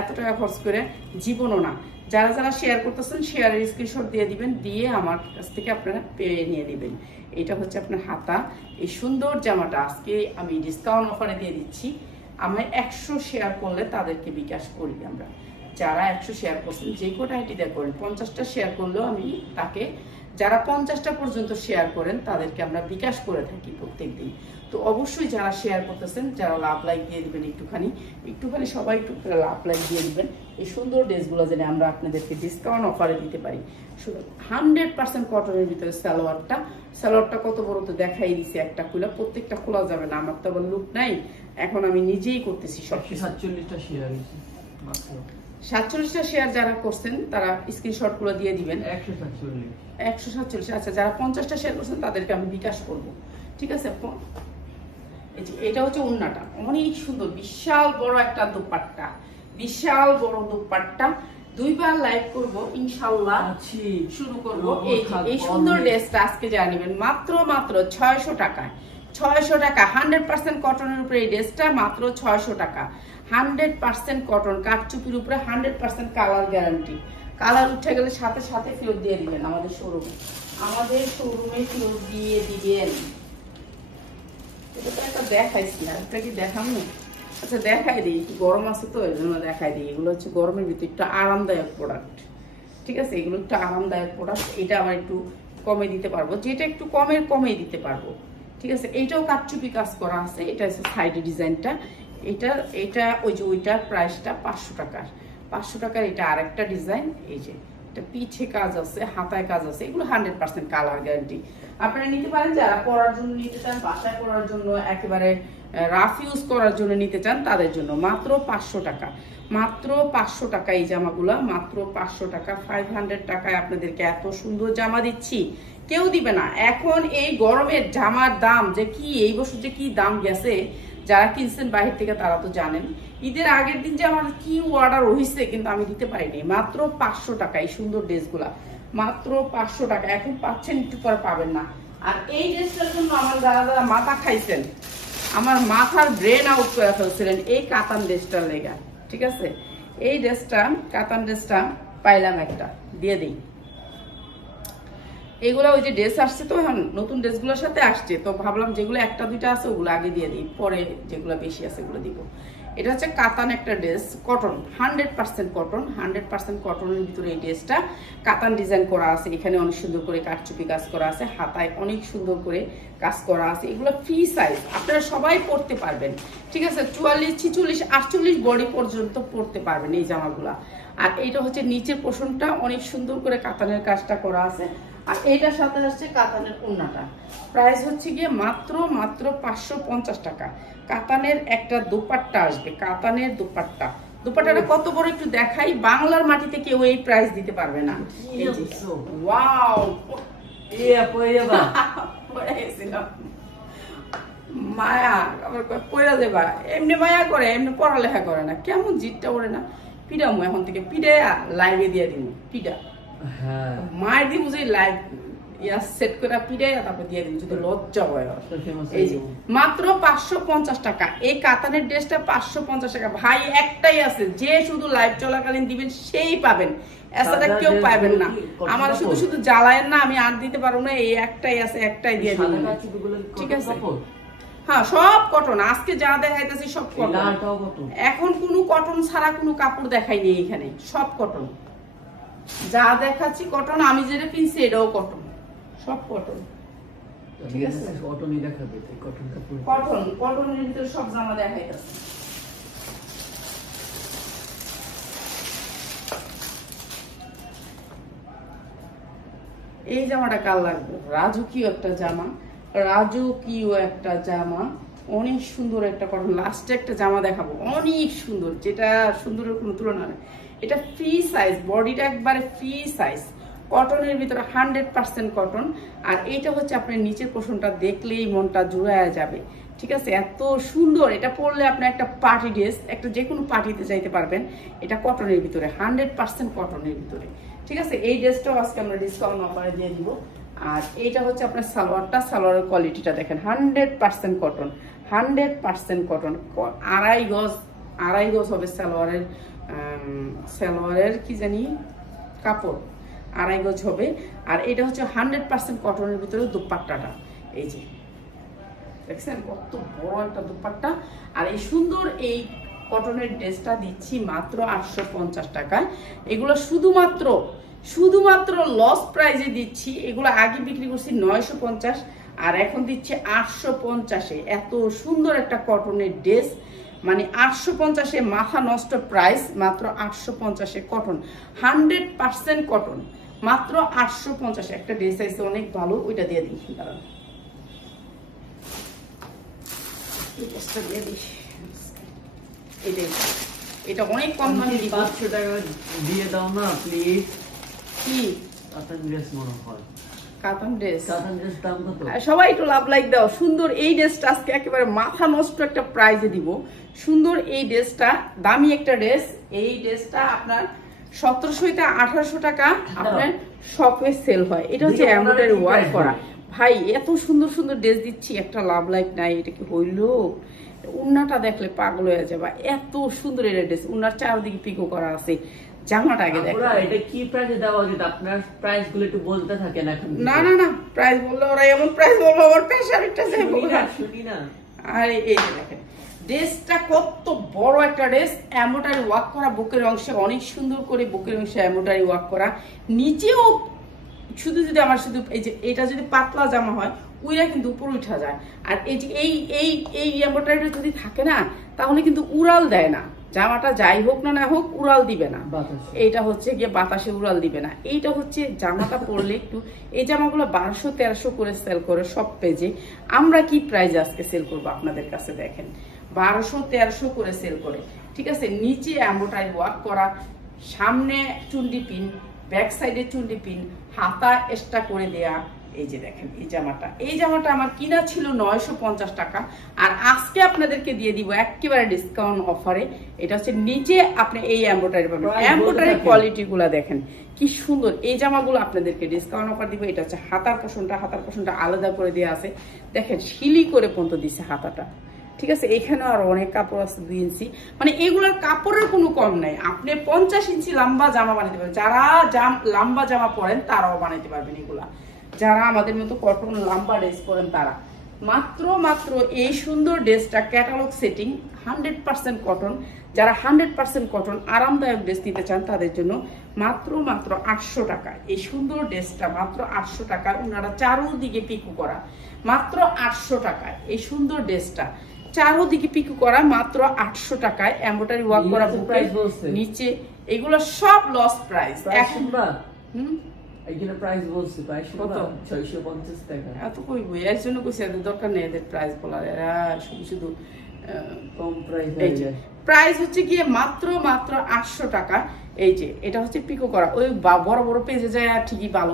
এত টাকা খরচ করে জীবনও না। যারা যারা শেয়ার করতেছেন শেয়ারের স্ক্রিনশট দিয়ে দিবেন, দিয়ে আমার কাছ থেকে আপনারা পেয়ে নিয়ে দিবেন। এটা হচ্ছে আপনার হাতা। এই সুন্দর জামাটা আজকে আমি ডিসকাউন্ট অফারে দিয়ে দিচ্ছি। আমরা 100 শেয়ার করলে তাদেরকে বিকাশ করি আমরা। যারা 100 শেয়ার করছেন, যে কোটা আইটি দিয়ে করেন, 50টা শেয়ার করলেও আমি তাকে, যারা 50টা পর্যন্ত শেয়ার করেন তাদেরকে আমরা বিকাশ করে থাকি প্রত্যেকদিন। তো অবশ্যই যারা শেয়ার করতেছেন, যারা লাভ লাইক দিয়ে দিবেন, একটুখানি সবাই একটু লাভ লাইক দিয়ে দিবেন। এই সুন্দর ড্রেসগুলো যেন আমরা আপনাদেরকে ডিসকাউন্ট অফারে দিতে পারি। 100% কটনের ভিতরে সালোয়ারটা কত বড় তো দেখাই দিছি একটা খুলে, প্রত্যেকটা খোলা যাবে না, আমার তো আবার লুক নাই। এখন আমি নিজেই করতেছি সব। 47টা শেয়ার হয়েছে মাত্র। 47টা শেয়ার যারা করছেন তারা স্ক্রিনশট গুলো দিয়ে দিবেন। 147। আচ্ছা, যারা 50টা শেয়ার করছেন তাদেরকে আমি বিকাশ করব, ঠিক আছে? এটা হচ্ছে ওন্নাটা, অনেক সুন্দর, বিশাল বড় একটা দোপাট্টা, বিশাল বড় দোপাট্টা। 2বার লাইভ করব ইনশাআল্লাহ, শুরু করব। এই সুন্দর ড্রেসটা আজকে জানিবেন মাত্র 600 টাকা। 600 টাকা 100% কটনের উপরে এই ড্রেসটা মাত্র 600 টাকা। 100% কটন, কাটচুপির উপরে 100% কালার গ্যারান্টি। কালার উঠে গেলে সাথে সাথে ফেরত দিয়ে দিবেন আমাদের শোরুমে। ফেরত দিয়ে দিবেন। এটা তো একটা দেখাইছি, এটা কি দেখানো? আচ্ছা দেখাই দিই, একটু গরম আছে তো এই জন্য দেখাই দিই। এগুলো হচ্ছে গরমের ভিতরে একটু আরামদায়ক প্রোডাক্ট, ঠিক আছে? এগুলো একটু আরামদায়ক প্রোডাক্ট। এটা আবার একটু কমে দিতে পারবো, যেটা একটু কমে দিতে পারবো, ঠিক আছে? এইটাও কাটচুপি কাজ করা আছে। এটা হচ্ছে সাইডে ডিজাইনটা। এটা ওই যে ওইটার প্রাইসটা 500 টাকার। 500 টাকার এটা আরেকটা ডিজাইন। এই যে এটা পিঠে কাজ আছে, হাতায় কাজ আছে, এগুলো 100% কালার গ্যারান্টি। আপনারা নিতে পারেন, যারা পরার জন্য নিতে চান, বাসায় পরার জন্য, একেবারে রাফ ইউজ করার জন্য নিতে চান, তাদের জন্য মাত্র 500 টাকা। মাত্র 500 টাকা এই জামাগুলা, মাত্র 500 টাকা। 500 টাকায় আপনাদেরকে এত সুন্দর জামা দিচ্ছি, কেউ দিবে না। এখন এই গরমের জামার দাম যে কি, এই বছর যে কি দাম গেছে, যারা কিনছেন বাহির থেকে তারা তো জানেন। ঈদের আগের দিন যে আমার কি অর্ডার হয়েছে, কিন্তু আমি দিতে পারিনি। মাত্র 500 টাকা এই সুন্দর ড্রেসগুলা, মাত্র 500 টাকা। এখন পাচ্ছেন, একটু পরে পাবেন না। আর এই ড্রেসটার জন্য আমার যারা মাথা খাইছেন, আমার মাথার ব্রেন আউট করে ফেলছিলেন এই কাতান ড্রেসটার লেগা, ঠিক আছে? এই ড্রেসটা, কাতান ড্রেসটা পাইলাম একটা, দিয়ে দিই। এগুলো ওই যে ড্রেস আসছে তো, এখন নতুন ড্রেসগুলোর সাথে আসছে, তো ভাবলাম যেগুলো একটা দুইটা আছে ওগুলো আগে দিয়ে দিই, পরে যেগুলো বেশি আছে ওগুলো দিব। এটা হচ্ছে কাতান একটা ড্রেস, কটন, 100% কটন। 100% কটনের ভিতরে এই ড্রেসটা কাতান ডিজাইন করা আছে। এখানে অনেক সুন্দর করে কাটচুপি কাজ করা আছে, হাতায় অনেক সুন্দর করে কাজ করা আছে। এগুলো ফ্রি সাইজ, আপনারা সবাই পরতে পারবেন, ঠিক আছে? 44, 46, 48 বডি পর্যন্ত পরতে পারবেন এই জামাগুলা। আর এইটা হচ্ছে নিচের পোর্শনটা অনেক সুন্দর করে কাতানের কাজটা করা আছে। আর এইটার সাথে আসছে কাতানের ওন্নাটা। প্রাইস হচ্ছে গিয়ে মাত্র 550 টাকা। কাতানের একটা দোপাট্টা আসবে, কাতানের দোপাট্টাটা কত বড় একটু দেখাই। বাংলার মাটিতে কেউ এই প্রাইস দিতে পারবে না। ওয়াও, মায়া আবার পয়রা দেবা, এমনি মায়া করে, এমনি পড়ালেখা করে না, কেমন জিতটা ওরে না। পিডামু এখন থেকে পিডে লাইভে দিয়ে দিব পিডা হ্যাঁ মায়ের দিব যে লাইভ ইয়া সেট করে পিডে তারপর দিয়ে দিব যদি লজ্জা হয় এই যে মাত্র 550 টাকা এই কাতানের ড্রেসটা 550 টাকা ভাই একটাই আছে যে শুধু লাইভ চলাকালীন দিবেন সেই পাবেন এছাড়া কেউ পাবেন না আমার শুধু শুধু জ্বালায়েন না আমি আর দিতে পারবো না এই একটাই আছে একটাই দিয়ে দিব ঠিক আছে হ্যাঁ সব কটন আজকে যা দেখাইতেছি সব কটন এখন কোনো কটন ছাড়া কোনো কাপড় দেখাইনি এখানে সব কটন যা দেখাচ্ছি কটন আমি যেটা কিনছি এটাও কটন সব কটন ঠিক আছে কটনই দেখাবে কটন কাপড় কটন কটনের ভিতরে সব জামা দেখাইতেছে এই জামাটা কাল লাগবে রাজকীয় একটা জামা রাজকীয় একটা জামা অনেক সুন্দর একটা কটন লাস্টে একটা জামা দেখাবো অনেক সুন্দর যেটা সুন্দরের কোনো তুলনা নেই এটা ফ্রি সাইজ বডিটা একবারে ফ্রি সাইজ কটনের ভিতরে 100% কটন আর এটা হচ্ছে আপনার নিচের পোর্শনটা দেখলেই মনটা জুড়ায় যাবে ঠিক আছে এত সুন্দর এটা পরলে আপনি একটা পার্টি ড্রেস একটা যে কোনো পার্টিতে যাইতে পারবেন এটা কটনের ভিতরে 100% কটনের ভিতরে ঠিক আছে এই ড্রেসটাও আজকে আমরা ডিসকাউন্ট অফারে দিয়ে দিব আর এইটা হচ্ছে আপনার সালোয়ারটা সালোয়ারের কোয়ালিটিটা দেখেন 100% কটন 100% কটন আড়াই গজ হবে সালোয়ারের কি জানি কাপড় আড়াই গজ হবে আর এটা হচ্ছে 100% কটনের ভিতরে দুপাট্টাটা এই যে দেখছেন কত বড় একটা দুপাট্টা আর এই সুন্দর এই কটনের ড্রেসটা দিচ্ছি মাত্র 850 টাকায় এগুলো শুধুমাত্র লস প্রাইজে দিচ্ছি এগুলো আগে বিক্রি করছি 950 আর এখন দিচ্ছি 850 এত সুন্দর একটা কটনের ড্রেস মানে 850 মাথা নষ্ট প্রাইস মাত্র 850 কটন 100% কটন মাত্র 850 একটা ড্রেস আছে অনেক ভালো ওইটা দিয়ে দিই দাঁড়ান এই ড্রেসটা দিয়ে দিই এটা অনেক কম দামে 500 টাকা দিয়ে দাও না প্লিজ কি কাতান ড্রেস মনে হয় কাতান ড্রেস দাম কত সবাই একটু লাভ লাইক দাও সুন্দর এই ড্রেসটা আজকে একেবারে মাথা নষ্ট একটা প্রাইজে দিব সুন্দর এই ড্রেসটা দামি একটা ড্রেস এই ড্রেসটা আপনার 1700 থেকে 1800 টাকা আপনার শপে সেল হয় এটা হচ্ছে এমব্রয়ডারি ওয়ার্ক করা ভাই এত সুন্দর সুন্দর ড্রেস দিচ্ছি একটা লাভ লাইক নাই এটা কি হইলো উন্নাটা দেখলে পাগল হয়ে যাবে এত সুন্দর এই ড্রেস উন্নার চারদিকে পিকো করা আছে জামাটা আগে দেখো এটা কি প্রাইসে দেওয়া উচিত আপনার প্রাইস গুলো একটু বলতে থাকেন এখন না প্রাইস বললে ওরা এমন প্রাইস বলবো আমার প্রেসার একটা শুনি না আর এই যে দেখেন ড্রেসটা কত বড় একটা ড্রেস এমব্রয়ডারি ওয়ার্ক করা বুকের অংশে অনেক সুন্দর করে বুকের অংশে এমব্রয়ডারি ওয়ার্ক করা নিচেও শুধু যদি আমার শুধু এই যে এটা যদি পাতলা জামা হয় উইরা কিন্তু উপর উঠা যায় আর এই যে এই এমব্রয়ডারিটা যদি থাকে না তাহলে কিন্তু উড়াল দেয় না জামাটা যাই হোক না হোক উড়াল দিবে না এইটা হচ্ছে গিয়ে বাতাসে উড়াল দিবে না এইটা হচ্ছে জামাটা পরলে একটু এই জামাগুলো 1200-1300 করে সেল করে সব পেজে আমরা কি প্রাইস আজকে সেল করবো আপনাদের কাছে দেখেন 1200-1300 করে সেল করে ঠিক আছে নিচে এমব্রয়ডারি ওয়ার্ক করা সামনে চুন্ডি পিন ব্যাক সাইডে চুন্ডি পিন হাতা এক্সট্রা করে দেয়া এই যে দেখেন এই জামাটা আমার কিনা ছিল 950 টাকা আর আজকে আপনাদেরকে দিয়ে দিব একেবারে ডিসকাউন্ট অফারে এটা হচ্ছে নিচে আপনি এই এমব্রয়ডারি পাবেন এমব্রয়ডারি কোয়ালিটি গুলা দেখেন কি সুন্দর এই জামাগুলো আপনাদেরকে ডিসকাউন্ট অফার দিব এটা হচ্ছে হাতার পোর্শনটা আলাদা করে দেওয়া আছে দেখেন শিলি করে পর্যন্ত দিছে হাতাটা ঠিক আছে এখানে আর অনেক কাপড় আছে 2 ইঞ্চি মানে এগুলোর কাপড়ের কোনো কম নাই আপনি 50 ইঞ্চি লম্বা জামা বানাতে পারবেন যারা লম্বা জামা পরেন তারাও বানাতে পারবেন এগুলা যারা আমাদের মতো কটন লম্বা ড্রেস পরেন তারা মাত্র এই সুন্দর ড্রেসটা ক্যাটালগ সেটিং 100% কটন যারা 100% কটন আরামদায়ক ড্রেস নিতে চান তাদের জন্য মাত্র 800 টাকা এই সুন্দর ড্রেসটা মাত্র 800 টাকা ওনারা চারোদিকে পিকু করা মাত্র 800 টাকায় এই সুন্দর ড্রেসটা চারোদিকে পিকু করা মাত্র 800 টাকায় এমব্রয়ডারি ওয়ার্ক করা নিচে এগুলো সব লস প্রাইস এখন এইখানে প্রাইস বলছি প্রাইস কত 650 টাকা এত কইব এর জন্য কইছি এদের দরকার নেই এদের প্রাইস বলার এরা শুধু কম প্রাইস হয়ে যায় প্রাইস হচ্ছে কি মাত্র 800 টাকা এই যে এটা হচ্ছে পিকো করা ওই বড় পেজে যায় আর ঠিকই ভালো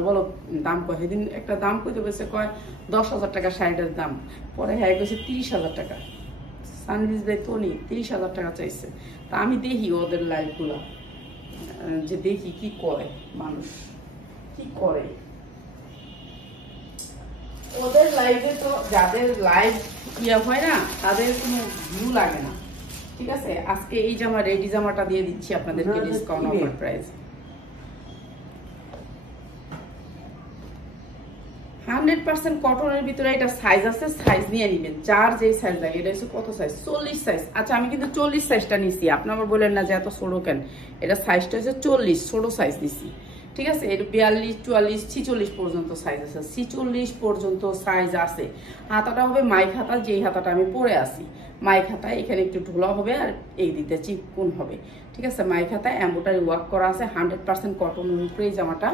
দাম কয় সেদিন একটা দাম কইতে বসে কয় 10,000 টাকা শাড়িটার দাম পরে হ্যাঁ কইছে 30,000 টাকা সানভিজ ভাই তো নেই, 30,000 টাকা চাইছে। তা আমি দেখি ওদের লাইভগুলো, যে দেখি কি করে মানুষ, কি করে ওদের লাইভে। তো যাদের লাইভ ইয়া হয় না তাদের কোনো ভিউ লাগে না, ঠিক আছে। আজকে এই জামা, রেডি জামাটা দিয়ে দিচ্ছি আপনাদেরকে ডিসকাউন্ট অফার প্রাইস। 100% কটনের ভিতরে এটা সাইজ আছে, সাইজ নিয়ে নেবেন যার যে সাইজ লাগে। এটা হচ্ছে কত সাইজ? 40 সাইজ। আচ্ছা আমি কিন্তু 40 সাইজটা নিছি, আপনি আবার বললেন না যে এত ছোট কেন। এটা সাইজটা হচ্ছে 40, ছোট সাইজ নিছি, ঠিক আছে। এর 42, 44, 46 পর্যন্ত সাইজ আছে, 46 পর্যন্ত সাইজ আছে। হাতাটা হবে মাইক হাতা, যেই হাতাটা আমি পরে আছি মাইক হাতা। এখানে একটু ঢোলা হবে আর এই দিকটা চিকন হবে, ঠিক আছে। মাইক হাতায় এমব্রয়ডারি ওয়ার্ক করা আছে, 100% কটনের উপরে এই জামাটা।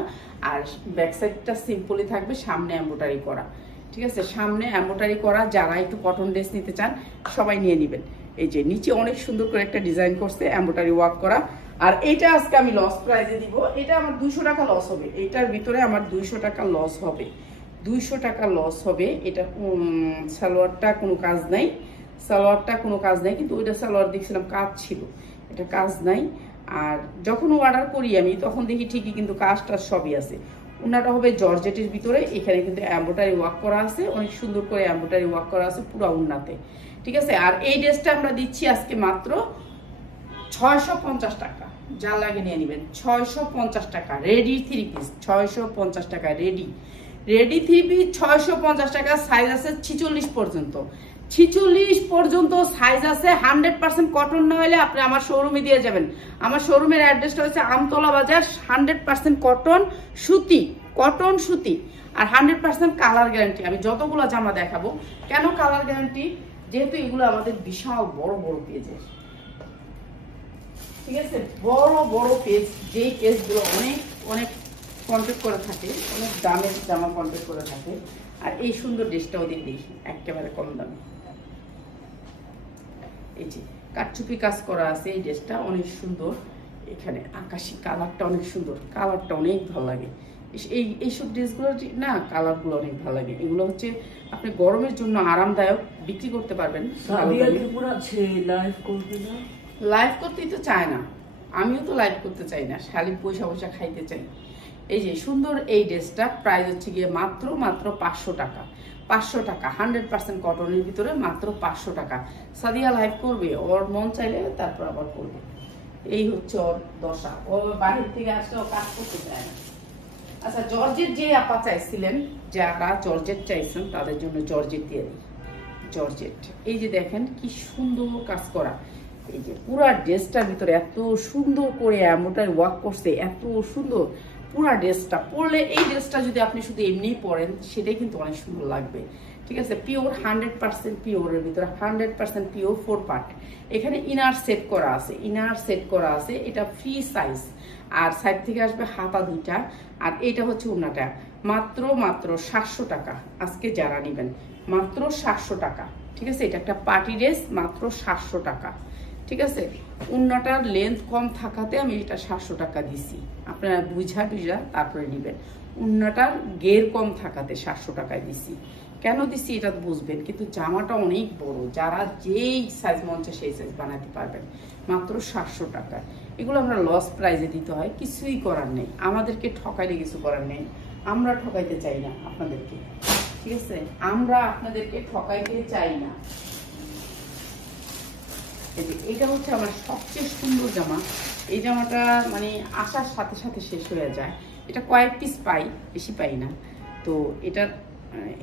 আর ব্যাক সাইডটা সিম্পলি থাকবে, সামনে এমব্রয়ডারি করা, ঠিক আছে। সামনে এমব্রয়ডারি করা। যারা একটু কটন ড্রেস নিতে চান সবাই নিয়ে নেবেন। এই যে নিচে অনেক সুন্দর করে একটা ডিজাইন করছে, এমব্রয়ডারি ওয়ার্ক করা। আর এটা আজকে আমি লস প্রাইজে দিব। এটা আমার 200 টাকা লস হবে, এটার ভিতরে আমার 200 টাকা লস হবে, 200 টাকা লস হবে। এটা সালোয়ারটা কোনো কাজ নাই, সালোয়ারটা কোনো কাজ নাই, কিন্তু ওইটা সালোয়ার দেখছিলাম কাজ ছিল, এটা কাজ নাই। আর যখন অর্ডার করি আমি তখন দেখি ঠিকই কিন্তু কাজটা সবই আছে। ওনাটা হবে জর্জেটের ভিতরে, এখানে কিন্তু এমব্রয়ডারি ওয়ার্ক করা আছে, অনেক সুন্দর করে এমব্রয়ডারি ওয়ার্ক করা আছে পুরো ওনাতে, ঠিক আছে। আর এই ড্রেসটা আমরা দিচ্ছি আজকে মাত্র 650 টাকা। যা লাগে নিয়ে নেবেন, 650 টাকা রেডি 3 পিস, 650 টাকা রেডি 3 পিস, 650 টাকা। সাইজ আছে 46 পর্যন্ত, 46 পর্যন্ত সাইজ আছে। 100% কটন না হলে আপনি আমার শোরুমে দিয়ে যাবেন। আমার শোরুমের অ্যাড্রেসটা হচ্ছে আমতলা বাজার। 100% কটন সুতি, কটন সুতি, আর 100% কালার গ্যারান্টি। আমি যতগুলো জামা দেখাবো, কেন কালার গ্যারান্টি? যেহেতু এগুলো আমাদের বিশাল বড় বড় পেজের, ঠিক আছে, বড় বড় পেজ, যেই পেজগুলো অনেক অনেক কন্ট্যাক্ট করে থাকে, অনেক দামের জামা কন্ট্যাক্ট করে থাকে। আর এই সুন্দর ড্রেসটা ওদের দেখি একেবারে কম দামে। এই যে কাটচুপি কাজ করা আছে, এই ড্রেসটা অনেক সুন্দর। এখানে আকাশি কালারটা অনেক সুন্দর, কালারটা অনেক ভালো লাগে। এইসব ড্রেসগুলো না কালারগুলো অনেক ভালো লাগে। এগুলো হচ্ছে আপনি গরমের জন্য আরামদায়ক, বিক্রি করতে পারবেন। লাইভ করতেই তো চায় না, আমিও তো লাইভ করতে চাই না, খালি পয়সা পয়সা খাইতে চাই। এই যে সুন্দর এই ড্রেসটা প্রাইস হচ্ছে গিয়ে মাত্র 500 টাকা, 500 টাকা। 100% কটনের ভিতরে মাত্র 500 টাকা। সাদিয়া লাইভ করবে, ওর মন চাইলে তারপর আবার করবে। এই হচ্ছে ওর দশা, ও বাহির থেকে আসলে ও কাজ করতে চায় না। আচ্ছা জর্জেট যে আপা চাইছিলেন, যারা জর্জেট চাইছেন তাদের জন্য জর্জেট দিয়ে দিই। জর্জেট এই যে দেখেন কি সুন্দর কাজ করা, এই যে পুরা ড্রেসটার ভিতরে এত সুন্দর করে এমব্রয়ডারি ওয়ার্ক করছে, এত সুন্দর পুরা ড্রেসটা। পরলে এই ড্রেসটা যদি আপনি শুধু এমনি পরেন সেটাই কিন্তু অনেক সুন্দর লাগবে, ঠিক আছে। পিওর 100% পিওরের ভিতরে 100% পিওর 4 পার্ট। এখানে ইনার সেট করা আছে, ইনার সেট করা আছে। এটা ফ্রি সাইজ, আর সাইড থেকে আসবে হাতা 2টা। আর এটা হচ্ছে ওড়নাটা। মাত্র 700 টাকা আজকে যারা নেবেন, মাত্র 700 টাকা, ঠিক আছে। এটা একটা পার্টি ড্রেস, মাত্র 700 টাকা, ঠিক আছে। ওড়নাটার লেন্থ কম থাকাতে আমি এটা 700 টাকা দিছি, আপনারা বুঝা তারপরে নেবেন। ওড়নাটার গের কম থাকাতে 700 টাকায় দিছি। কেন দিছি এটা বুঝবেন, কিন্তু জামাটা অনেক বড়, যারা যেই সাইজ মন চায় সেই সাইজ বানাতে পারবেন। মাত্র 700 টাকা। এগুলো আমরা লস প্রাইজে দিতে হয়, কিছুই করার নেই, আমাদেরকে ঠকাইলে কিছু করার নেই। আমরা ঠকাইতে চাই না আপনাদেরকে, ঠিক আছে, আমরা আপনাদেরকে ঠকাইতে চাই না। এটা হচ্ছে আমার সবচেয়ে সুন্দর জামা। এই জামাটা মানে আসার সাথে সাথে শেষ হয়ে যায়। এটা কয়েক পিস পাই, বেশি পাই না। তো এটা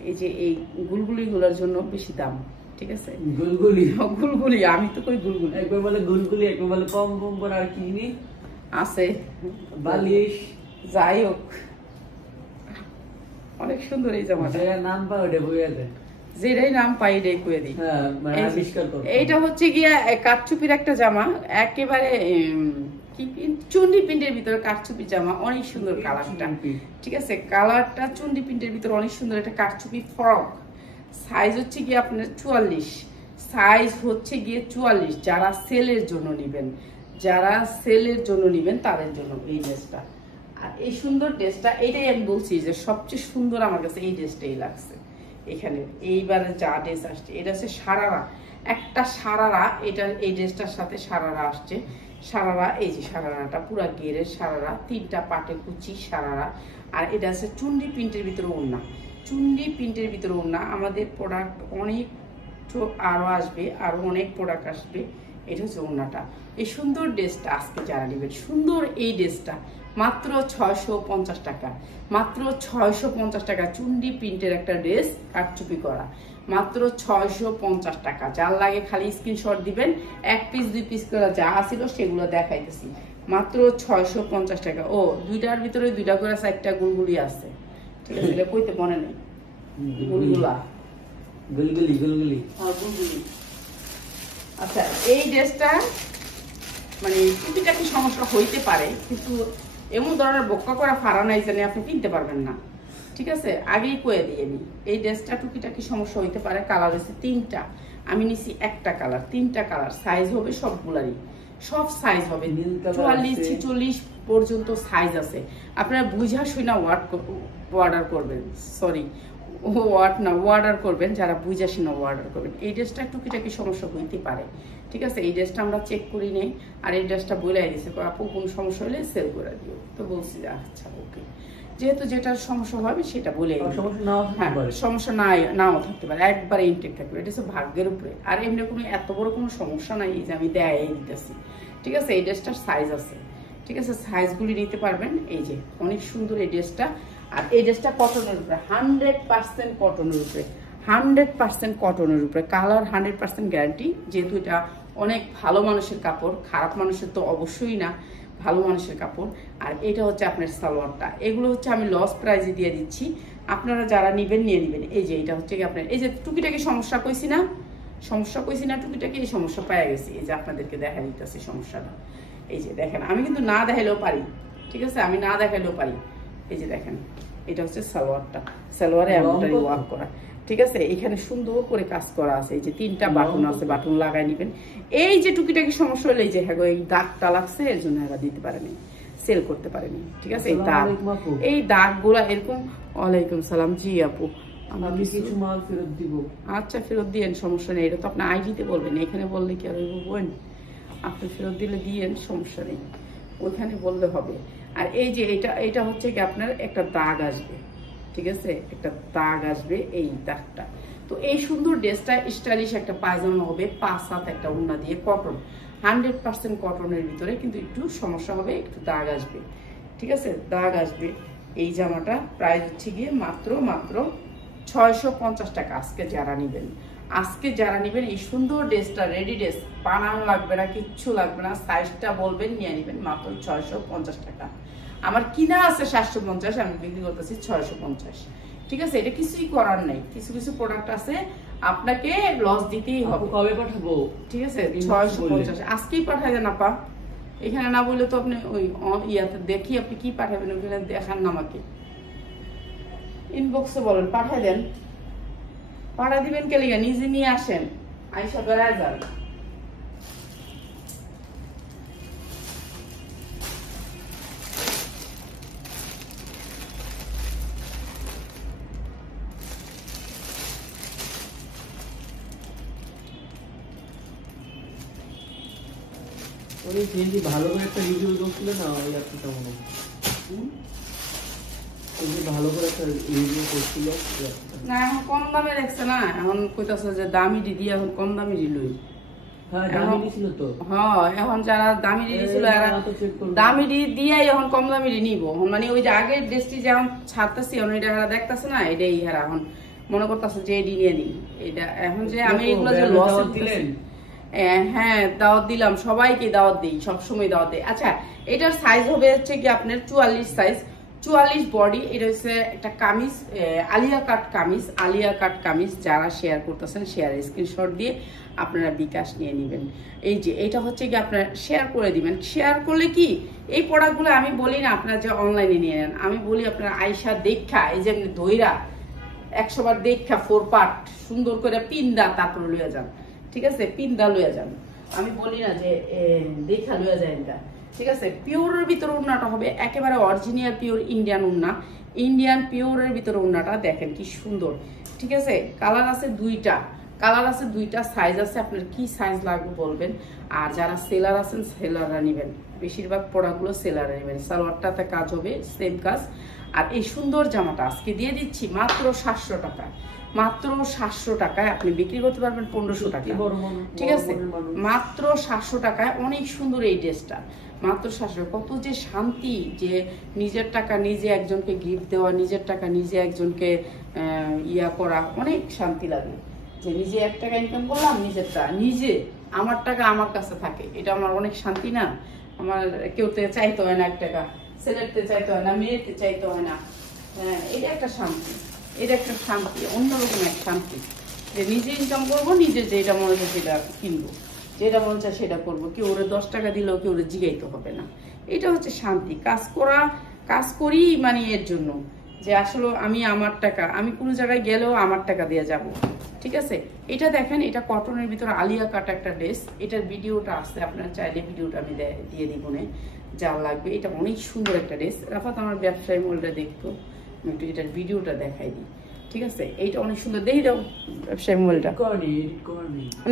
এই যে এই গুলগুলিগুলোর জন্য বেশি দাম, ঠিক আছে। গুলগুলি গুলগুলি আমি তো কই গুলগুলি, একবার বলে গুলগুলি, একবার বলে কম কম করে, আর কি আছে বালিশ। যাই হোক অনেক সুন্দর এই জামাটা। নাম পাই ওটা বইয়া দেয়, যেটাই নাম পাই এটাই কয়ে দিই। এইটা হচ্ছে গিয়া কাঠচুপির একটা জামা, একেবারে চুন্ডি প্রিন্টের ভিতরে কাঠচুপি জামা, অনেক সুন্দর কালারটা, ঠিক আছে। কালারটা চুন্ডি প্রিন্টের ভিতরে অনেক সুন্দর, একটা কাঠচুপি ফ্রক। সাইজ হচ্ছে গিয়ে আপনার 44, সাইজ হচ্ছে গিয়ে 44। যারা সেলের জন্য নেবেন, যারা সেলের জন্য নেবেন তাদের জন্য এই ড্রেসটা। আর এই সুন্দর ড্রেসটা, এইটাই আমি বলছি যে সবচেয়ে সুন্দর আমার কাছে এই ড্রেসটাই লাগছে। এখানে এইবারে যা ড্রেস আসছে, এটা হচ্ছে সারারা, একটা সারারা, এটা এই ড্রেসটার সাথে সারারা আসছে। সারারা, এই যে সারারাটা পুরা গেরের সারারা, 3টা পাটে কুচি সারারা। আর এটা আছে চুন্ডি প্রিন্টের ভিতরে ওড়না, চুন্ডি প্রিন্টের ভিতরে ওড়না। আমাদের প্রোডাক্ট অনেক আরো আসবে, আরো অনেক প্রোডাক্ট আসবে। এটা হচ্ছে ওড়নাটা। এই সুন্দর ড্রেসটা আজকে যারা নেবেন, সুন্দর এই ড্রেসটা মাত্র 650 টাকা, মাত্র 650 টাকা। চুন্ডি প্রিন্টের একটা ড্রেস, কাটচুপি করা, মাত্র 650 টাকা। যার লাগে খালি স্ক্রিনশট দিবেন, 1 পিস 2 পিস করে যা ছিল সেগুলো দেখাইতেছি। মাত্র 650 টাকা। ও, দুইটার ভিতরে 2টা করে 4টা গুলগুলি আছে, ঠিক আছে? এটা কইতে মনে নেই, গুলগুলা, গুলগুলি গুলগুলি, গুলগুলি। আচ্ছা, এই ড্রেসটা মানে টুকিটাকি সমস্যা হইতে পারে, কিন্তু এমন ধরনের বক্কা করা ফাড়া নাই জানি আপনি কিনতে পারবেন না, ঠিক আছে? আগেই কয়ে দিয়ে নি, এই ড্রেসটা টুকিটাকি সমস্যা হইতে পারে। কালার হচ্ছে 3টা, আমি নিছি একটা কালার, 3টা কালার। সাইজ হবে সবগুলারই, সব সাইজ হবে 44 46 পর্যন্ত সাইজ আছে। আপনারা বুঝা শুনা অর্ডার করবেন, সরি অর্ডার করবেন, যারা বুঝা শুনা অর্ডার করবেন। এই ড্রেসটা টুকিটাকি সমস্যা হইতে পারে, ঠিক আছে? এই ড্রেসটা আমরা চেক করি নেই, আর এই ড্রেসটা বলে দিয়েছে আপু কোন সমস্যা হলে সেল করে দিও। তো বলছি যে আচ্ছা ওকে, যেহেতু যেটার সমস্যা হবে সেটা বলে, সমস্যা নাও থাকতে পারে, একবারে ইনটেক থাকবে। এটা হচ্ছে ভাগ্যের উপরে। আর এমনি কোনো এত বড় কোনো সমস্যা নাই যে আমি দেয় দিতেছি, ঠিক আছে? এই ড্রেসটার সাইজ আছে, ঠিক আছে? সাইজগুলি নিতে পারবেন। এই যে অনেক সুন্দর এই ড্রেসটা। আর এই ড্রেসটা কটনের উপরে, 100% কটনের উপরে, 100% কটনের উপরে। কালার 100% গ্যারান্টি, যেহেতু এটা অনেক ভালো মানুষের কাপড়, খারাপ মানুষের তো অবশ্যই না, ভালো মানুষের কাপড়। আর এটা হচ্ছে আপনার সালোয়ারটা। এগুলো হচ্ছে আমি লস প্রাইজে দিয়ে দিচ্ছি, আপনারা যারা নিবেন নিয়ে নিবেন। এই যে এটা হচ্ছে কি আপনার, এই যে টুকিটাকি সমস্যা কইছি না, টুকিটাকি এই সমস্যা পাওয়া গেছি। এই যে আপনাদেরকে দেখা দিতেছি সমস্যাটা। এই যে দেখেন, আমি কিন্তু না দেখাইলেও পারি, ঠিক আছে? আমি না দেখাইলেও পারি। এই যে দেখেন, এটা হচ্ছে সালোয়ারটা, সালোয়ারে এমব্রয়ডারি ওয়ার্ক করা, ঠিক আছে? এখানে সুন্দর করে কাজ করা আছে। এই যে 3টা বাটন আছে, বাটন লাগাই নিবেন। এই যে টুকিটাকি সমস্যা হলে এই যে হ্যাঁ এই দাগটা লাগছে, এর জন্য হ্যাঁ দিতে পারেনি, সেল করতে পারেনি, ঠিক আছে? এই দাগগুলা এরকম। ওয়ালাইকুম সালাম। জি আপু, আমি কিছু মাল ফেরত দিব। আচ্ছা, ফেরত দিয়েন, সমস্যা নেই। এটা তো আপনি আইডিতে বলবেন, এখানে বললে কি আর বলবেন? আপনি ফেরত দিলে দিয়েন, সমস্যা নেই, ওইখানে বললে হবে। আর এই যে এটা হচ্ছে কি আপনার একটা দাগ আসবে, ঠিক আছে? একটা দাগ আসবে, এই দাগটা। তো এই সুন্দর ড্রেসটা স্টাইলিশ একটা পায়জামা হবে, 5 হাত একটা ওড়না দিয়ে, কটন, 100% কটনের ভিতরে, কিন্তু একটু সমস্যা হবে, একটু দাগ আসবে, ঠিক আছে? দাগ আসবে। এই জামাটা প্রাইস হচ্ছে গিয়ে মাত্র 650 টাকা। আজকে যারা নিবেন এই সুন্দর ড্রেসটা, রেডি ড্রেস, বানানো লাগবে না, কিচ্ছু লাগবে না, সাইজটা বলবেন নিয়ে নিবেন, মাত্র 650 টাকা। আমার কিনা আছে 750, আমি বিক্রি করতেছি 650, ঠিক আছে? এটা কিছুই করার নাই, কিছু কিছু প্রোডাক্ট আছে আপনাকে লস দিতেই হবে। কবে পাঠাবো? ঠিক আছে, 650 আজকেই পাঠাই দেন আপা। এখানে না বললে তো আপনি ওই ইয়াতে দেখি আপনি কি পাঠাবেন, ওখানে দেখান না আমাকে, ইনবক্সে বলেন পাঠাই দেন। পাঠা দিবেন কে লিগা? নিজে নিয়ে আসেন, আইসা বেড়ায় যান। ওই ফ্রেন্ডলি ভালো করে একটা রিভিউ করছিল না, ওই আপনিটা মনে হয় ভালো করে একটা রিভিউ করছিল না। এখন কম দামে দেখছে না, এখন কইতাছে যে দামি দিদি, এখন কম দামি দিলই। হ্যাঁ, দামি দিছিল তো। হ্যাঁ, এখন যারা দামি দিছিল এরা দামি দিয়ে এখন কম দামি নিব। মানে ওই যে আগের ড্রেসটি যেমন ছাড়তেছি, এখন এটা এরা দেখতেছে না, এটাই এরা এখন মনে করতেছে যে এডি নিয়ে নিই। এটা এখন যে আমি এগুলো যে লস দিলেন, হ্যাঁ দাওয়াত দিলাম, সবাইকে দাওয়াত দিই, সবসময় দাওয়াত দিই। আচ্ছা, এটার সাইজ হবে হচ্ছে কি আপনার 44 সাইজ, 44 বডি। এটা হচ্ছে একটা কামিজ, আলিয়া কাট কামিজ। যারা শেয়ার করতেছেন শেয়ার স্ক্রিনশট দিয়ে আপনারা বিকাশ নিয়ে নেবেন। এই যে এটা হচ্ছে কি আপনারা শেয়ার করে দিবেন। শেয়ার করলে কি এই প্রোডাক্টগুলো আমি বলি না আপনারা যে অনলাইনে নিয়ে নেন, আমি বলি আপনারা আয়সা দেখা, এই যে দইরা 100 বার দেখা 4 পার্ট সুন্দর করে পিন্দা তারপরে লইয়া যান, ঠিক আছে? পিন্দা লইয়া যান, আমি বলি না যে দেখা লইয়া যায় না, ঠিক আছে? পিওরের ভিতরে উন্নাটা হবে একেবারে অরিজিনাল পিওর ইন্ডিয়ান উন্না, ইন্ডিয়ান পিওরের ভিতরে উন্নাটা দেখেন কি সুন্দর, ঠিক আছে? কালার আছে 2টা, কালার আছে, দুইটা সাইজ আছে, আপনার কি সাইজ লাগবে বলবেন। আর যারা সেলার আছেন সেলাররা নেবেন, বেশিরভাগ প্রোডাক্টগুলো সেলাররা নেবেন। সালোয়ারটাতে কাজ হবে সেম কাজ। আর এই সুন্দর জামাটা আজকে দিয়ে দিচ্ছি মাত্র 700 টাকা। মাত্র 700 টাকায় আপনি বিক্রি করতে পারবেন 1500 টাকা, ঠিক আছে? মাত্র 700 টাকায় অনেক সুন্দর এই ড্রেসটা, মাত্র 700। কত যে শান্তি যে নিজের টাকা নিজে একজনকে গিফট দেওয়া, নিজের টাকা নিজে একজনকে ইয়া করা, অনেক শান্তি লাগে যে নিজে 1 টাকা ইনকাম করলাম, নিজেরটা নিজে, আমার টাকা আমার কাছে থাকে, এটা আমার অনেক শান্তি না? আমার কেউ থেকে চাইতে হয় না 1 টাকা, ছেলেরতে চাইতে হয় না, মেয়েরতে চাইতে হয় না। এটা একটা শান্তি, এটা একটা শান্তি, অন্যরকম এক শান্তি যে নিজে ইনকাম করবো, নিজে যেটা মনে হয় সেটা কিনবো, যেটা মনে চায় সেটা করবো, কেউ ওরে 10 টাকা দিলেও কেউ ওরে জিগাইতে হবে না। এটা হচ্ছে শান্তি। কাজ করি মানে এর জন্য যে আসলে আমি আমার টাকা, আমি কোনো জায়গায় গেলেও আমার টাকা দিয়ে যাব, ঠিক আছে? এটা দেখেন, এটা কটনের ভিতরে আলিয়া কাট একটা ড্রেস, এটার ভিডিওটা আছে, আপনারা চাইলে ভিডিওটা আমি দিয়ে দিব না, যা লাগবে। এটা অনেক সুন্দর একটা ড্রেস। রাফাত আমার ব্যবসায়ী মলটা দেখতো, আমি একটু এটার ভিডিওটা দেখাই দিই, ঠিক আছে? এইটা অনেক সুন্দর, দেখি দাও ব্যবসায়ী মোবাইলটা।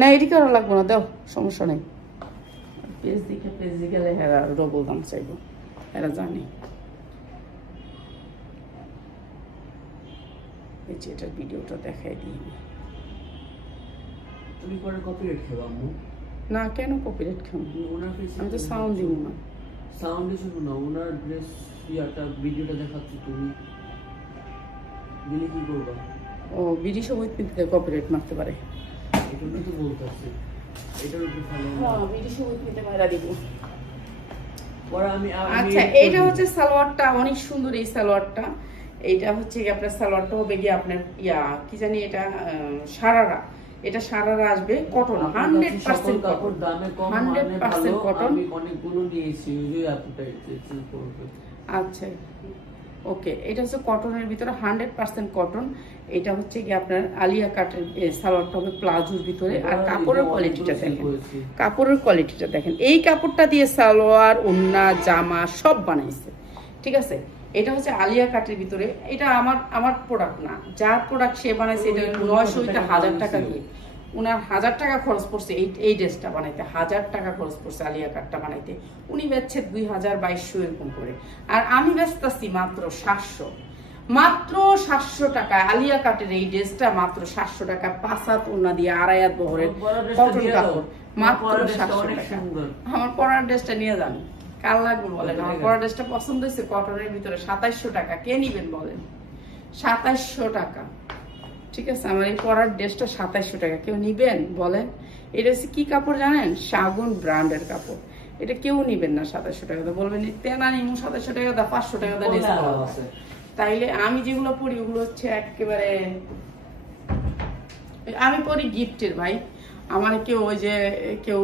না এটি কারো লাগবো না, দাও, সমস্যা নেই। পেজ দিকে গেলে হেরা ডবল দাম চাইবো, এরা জানে। এই যে এটার ভিডিওটা দেখাই দিই। তুমি পরে কপিরাইট খাবা আম্মু? না, কেন কপিরাইট খাবো? আমি তো সাউন্ড দিব না। সাউন্ড শুনো না, ওনার ড্রেস ইয়াটা ভিডিওটা দেখাচ্ছি, তুমি দিলে কি করবা? ও বিডি সময় কপিরাইট মারতে পারে, এটা তো বলতেছি, এটার উপর ফলো। হ্যাঁ, বিডি সময় মারা দিব। আমি আচ্ছা, এইটা হচ্ছে সালোয়ারটা, অনেক সুন্দর এই সালোয়ারটা। এইটা হচ্ছে আপনার সালোয়ারটা হবে গিয়ে আপনার কি জানি এটা সারারা, এটা সারারা আসবে কটন, 100% কাপড়, দামে কম, 100% কটন। আমি অনেকগুলো নিয়েছি, ওই অ্যাপটাই করবে। আচ্ছা, ওকে, এটা হচ্ছে কটনের ভিতরে 100% কটন। এটা হচ্ছে কি আপনার আলিয়া কাটের সালোয়ারটা হবে প্লাজোর ভিতরে। আর কাপড়ের কোয়ালিটিটা দেখেন, কাপড়ের কোয়ালিটিটা দেখেন। এই কাপড়টা দিয়ে সালোয়ার, ওড়না, জামা সব বানাইছে, ঠিক আছে? এটা হচ্ছে আলিয়া কাটের ভিতরে। এটা আমার প্রোডাক্ট না, যার প্রোডাক্ট সে বানাইছে। এটা 900-1000 টাকা দিয়ে, উনার 1000 টাকা খরচ পড়ছে এই ড্রেসটা বানাইতে, 1000 টাকা খরচ পড়ছে আলিয়া কাটটা বানাইতে। উনি বেচছে 2000-2200 এরকম করে, আর আমি বেচতেছি মাত্র 700। মাত্র 700 টাকা আলিয়া কাটের এই ড্রেসটা, মাত্র 700 টাকা। 5 হাত ওড়না দিয়ে, 2.5 হাত বহরের কটন কাপড়, মাত্র 700 টাকা। আমার পরার ড্রেসটা নিয়ে যান, কার লাগবে বলেন? আমার পরার ড্রেসটা পছন্দ হয়েছে কটনের ভিতরে, 2700 টাকা। কে নিবেন বলেন? 2700 টাকা, ঠিক আছে? আমার এই পরার ড্রেসটা 2700 টাকা, কেউ নিবেন বলেন? এটা হচ্ছে কি কাপড় জানেন? শাগুন ব্র্যান্ডের কাপড়। এটা কেউ নিবেন না 2700 টাকা। বলবেন তেনা নিমু 2700 টাকা দা, 500 টাকা দা ড্রেস। তাইলে আমি যেগুলো পরি ওগুলো হচ্ছে একেবারে, আমি পরি গিফটের ভাই। আমার কেউ ওই যে কেউ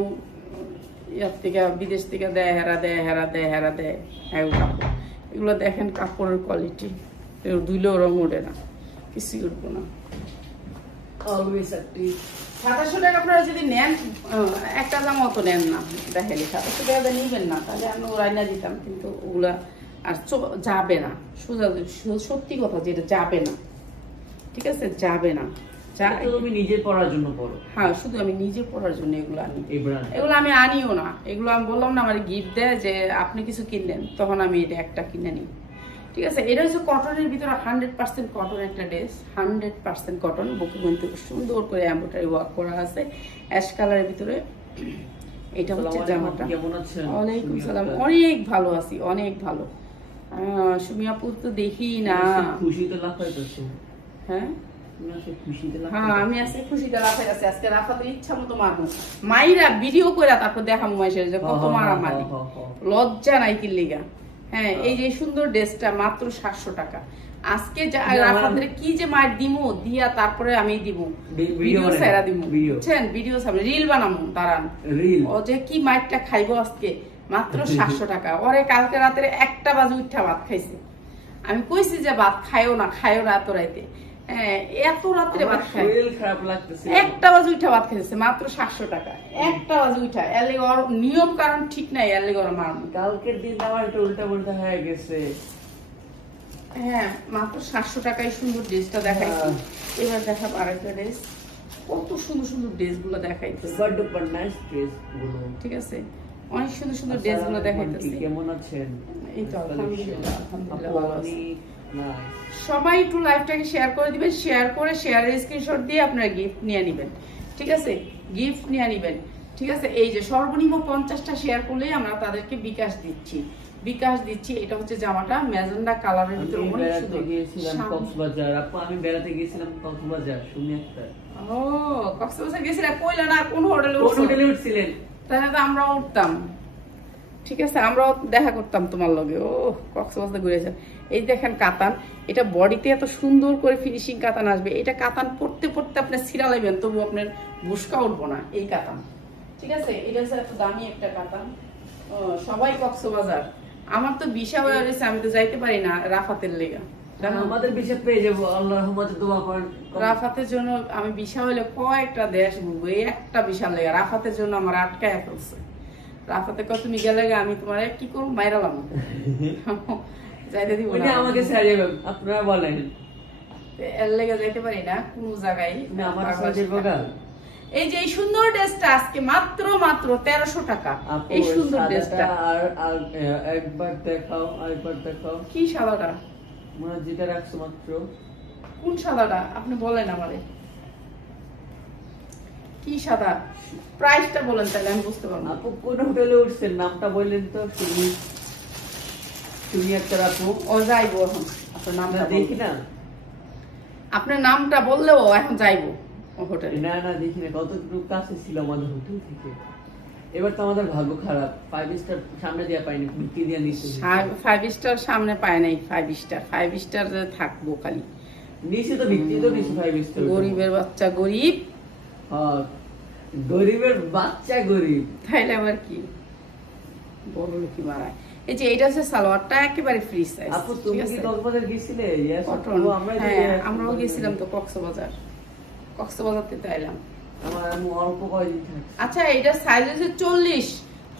ইয়ার থেকে বিদেশ থেকে দেয়, হেরা দেয় কাপড়। এগুলো দেখেন কাপড়ের কোয়ালিটি, ধুইলেও রং ওঠে না, কিছুই উঠবো না। 2700 টাকা আপনারা যদি নেন, একটা জামা অত নেন না, দেখাইলে 2700 টাকা নিবেন না, তাহলে আমি ওরাই না দিতাম। কিন্তু ওগুলা আর যাবে না, সত্যি কথা, যেটা যাবে না, ঠিক আছে? যাবে না। তুমি নিজে পড়ার জন্য পড়ো? হ্যাঁ, শুধু আমি নিজে পড়ার জন্য এগুলো আনি। এগুলো আমি আনিও না, এগুলো আমি বললাম না, আমার গিফট দেয় যে আপনি কিছু কিনলেন, তখন আমি এটা একটা কিনে নিই, ঠিক আছে? এটা হচ্ছে কটনের ভিতরে 100% কটন একটা ড্রেস, 100% কটন। বুকে কিন্তু সুন্দর করে এমব্রয়ডারি ওয়ার্ক করা আছে অ্যাশ কালারের ভিতরে। এটা হচ্ছে জামাটা। ওয়ালাইকুম সালাম, অনেক ভালো আছি, অনেক ভালো। সুমিয়াপুর তো দেখি না। খুশিতে লাফাইতেছো? হ্যাঁ, আমি আজকে খুশিতে লাফাই আছি। আজকে রাফাতের ইচ্ছা মতো মারবো, মাইরা ভিডিও করে তারপর দেখাবো মাইসের যে কত মারামারি, লজ্জা নাই কি লিগা। হ্যাঁ, এই যে সুন্দর ড্রেসটা মাত্র 700 টাকা। আজকে রাফাতের কি যে মার দিমু দিয়া, তারপরে আমি দিব ভিডিও সেরা দিব, বুঝছেন? ভিডিও সামনে রিল বানাবো, দাঁড়ান। ও যে কি মাইরটা খাইবো আজকে, মাত্র 700 টাকা। ওরে কালকে রাতে 1টা বাজে উঠা ভাত খাইছে। আমি কইছি যে ভাত খাইও না এত রাইতে। হ্যাঁ, এত রাত্রে ভাত খাই, 1টা বাজে উঠা ভাত খাইছে, মাত্র 700 টাকা। 1টা বাজে উঠা, এর ওর নিয়ম কারণ ঠিক নাই, এর লেগে ওর মারবো। কালকের দিন আমার একটু উল্টা পাল্টা হয়ে গেছে। হ্যাঁ, মাত্র 700 টাকায় সুন্দর ড্রেসটা দেখাইছি। এবার দেখাবো আরেকটা ড্রেস। কত সুন্দর সুন্দর ড্রেসগুলো দেখাইতেছে, সুপার ডুপার নাইস ড্রেস গুলো। ঠিক আছে, অনেক সুন্দর সুন্দর ড্রেসগুলো দেখাইতেছে। কেমন আছেন? এই তো আলহামদুলিল্লাহ, আলহামদুলিল্লাহ ভালো আছি। নাইস। সবাই একটু লাইভটাকে শেয়ার করে দিবেন, শেয়ার করে শেয়ারের স্ক্রিনশট দিয়ে আপনারা গিফট নিয়ে নেবেন, ঠিক আছে, গিফট নিয়ে নেবেন, ঠিক আছে। এই যে সর্বনিম্ন 50টা শেয়ার করলেই আমরা তাদেরকে বিকাশ দিচ্ছি। এটা হচ্ছে জামাটা ম্যাজেন্ডা কালারের ভিতরে অনেক সুন্দর। গিয়েছিলাম কক্সবাজার আপু, আমি বেড়াতে গিয়েছিলাম কক্সবাজার শুনি একটা। ও কক্সবাজার গেছিলা, কইলা না কোন হোটেলে উঠছিলেন? তাহলে তো আমরাও উঠতাম, ঠিক আছে, আমরাও দেখা করতাম তোমার লগে। ও কক্সবাজার ঘুরেছে। এই দেখেন কাতান, এটা বডিতে এত সুন্দর করে ফিনিশিং কাতান আসবে। এটা কাতান পড়তে পড়তে আপনি ছিঁড়া লাগবেন, তবু আপনার বুসকা উঠবো না এই কাতান, ঠিক আছে। এটা হচ্ছে এত দামি একটা কাতান। সবাই কক্সবাজার, আমার তো ভিসা হয়ে গেছে, আমি তো যাইতে পারি না রাফাতের লেগা। আমাদের ভিসা পেয়ে যাবো, আল্লাহর রহমতে দোয়া করেন। রাফাতের জন্য আমি ভিসা হইলে কয়েকটা দেশ ঘুরবো, এই একটা বিশাল লেগা রাফাতের জন্য আমার আটকায় ফেলছে। রাফাতে কত তুমি গেলে আমি তোমার কি করবো, মাইরালাম, যাইতে দিব না। আমাকে ছেড়ে যাবেন আপনারা বলেন, এর লেগে যাইতে পারি না কোন জায়গায়। আমার এই যে এই সুন্দর ড্রেসটা আজকে মাত্র 1300 টাকা। এই সুন্দর ড্রেসটা আর একবার দেখাও, আরেকবার দেখাও। কি সাদাটা? মনে যেটা রাখছো মাত্র। কোন সাদাটা আপনি বলেন আমারে, কি সাদা? প্রাইসটা বলেন তাহলে আমি বুঝতে পারবো। আপু কোন হোটেলে উঠছেন নামটা বললেন তো? শুনি একটা আপু। ও যাইবো এখন, আপনার নামটা দেখি না, আপনার নামটা বললেও এখন যাইবো হোটেলে। না না দেখি না, কতটুকু কাছে ছিল আমাদের হোটেল থেকে। এবার তো আমাদের ভাগ্য খারাপ, 5 স্টার সামনে দেয়া পাইনি, ভিত্তি দিয়ে নিচ্ছে। 5 স্টার সামনে পায় নাই, 5 স্টার থাকবো খালি নিচে তো ভিত্তি তো নিচে 5 স্টার। গরিবের বাচ্চা গরিব, হ্যাঁ গরিবের বাচ্চা গরিব, তাইলে আবার কি বড় লোকই মারায়। এই যে এটা হচ্ছে সালোয়ারটা একেবারে ফ্রি সাইজ। আপু তুমি কি কক্সবাজার গেছিলে? কটন, হ্যাঁ আমরাও গেছিলাম তো কক্সবাজার থেকে আইলাম। আমার অল্প কয়দিন থাকছে। আচ্ছা এটা সাইজ হচ্ছে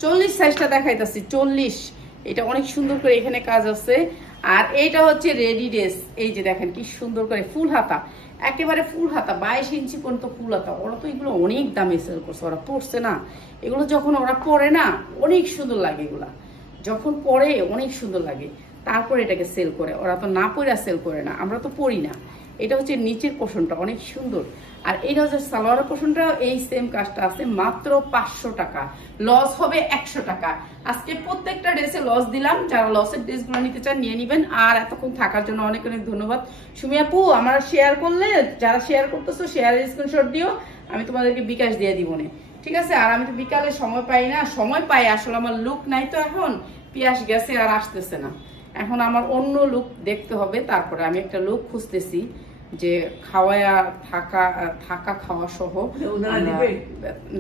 40 সাইজটা দেখাইতাছি 40। এটা অনেক সুন্দর করে এখানে কাজ আছে। আর এইটা হচ্ছে রেডি ড্রেস, এই যে দেখেন কি সুন্দর করে ফুল হাতা, একেবারে ফুল হাতা 22 ইঞ্চি পর্যন্ত ফুল হাতা। ওরা তো এগুলো অনেক দামে সেল করছে, ওরা পড়ছে না এগুলো, যখন ওরা পরে না অনেক সুন্দর লাগে, এগুলা যখন পরে অনেক সুন্দর লাগে, তারপর এটাকে সেল করে। ওরা তো না পরে সেল করে না, আমরা তো পরি না। এটা হচ্ছে নিচের পোর্শনটা অনেক সুন্দর, আর এটা হচ্ছে সালোয়ারের পোর্শনটা। এই সেম কাজটা আছে মাত্র 500 টাকা, লস হবে 100 টাকা। আজকে প্রত্যেকটা ড্রেসে লস দিলাম, যারা লসের ড্রেসগুলো নিতে চান নিয়ে নিবেন। আর এতক্ষণ থাকার জন্য অনেক অনেক ধন্যবাদ। সুমি আপু আমার শেয়ার করলে, যারা শেয়ার করতেছো শেয়ারের স্ক্রিনশট দিও, আমি তোমাদেরকে বিকাশ দিয়ে দিব না, ঠিক আছে। আর আমি তো বিকালে সময় পাই না, সময় পাই আসলে আমার লুক নাই তো, এখন পিয়াস গেছে আর আসতেছে না, এখন আমার অন্য লুক দেখতে হবে। তারপরে আমি একটা লুক খুঁজতেছি যে খাওয়া থাকা খাওয়া সহ।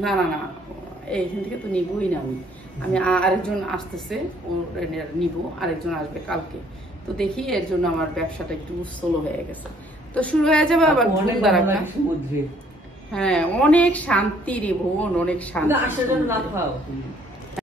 না না না এইখান থেকে তো নিবই না, আমি আরেকজন আসতেছে, ও নিব, আরেকজন আসবে কালকে। তো দেখি এর জন্য আমার ব্যবসাটা একটু স্লো হয়ে গেছে, তো শুরু হয়ে যাবে আবার সমুদ্রে। হ্যাঁ অনেক শান্তি রে বোন, অনেক শান্তি।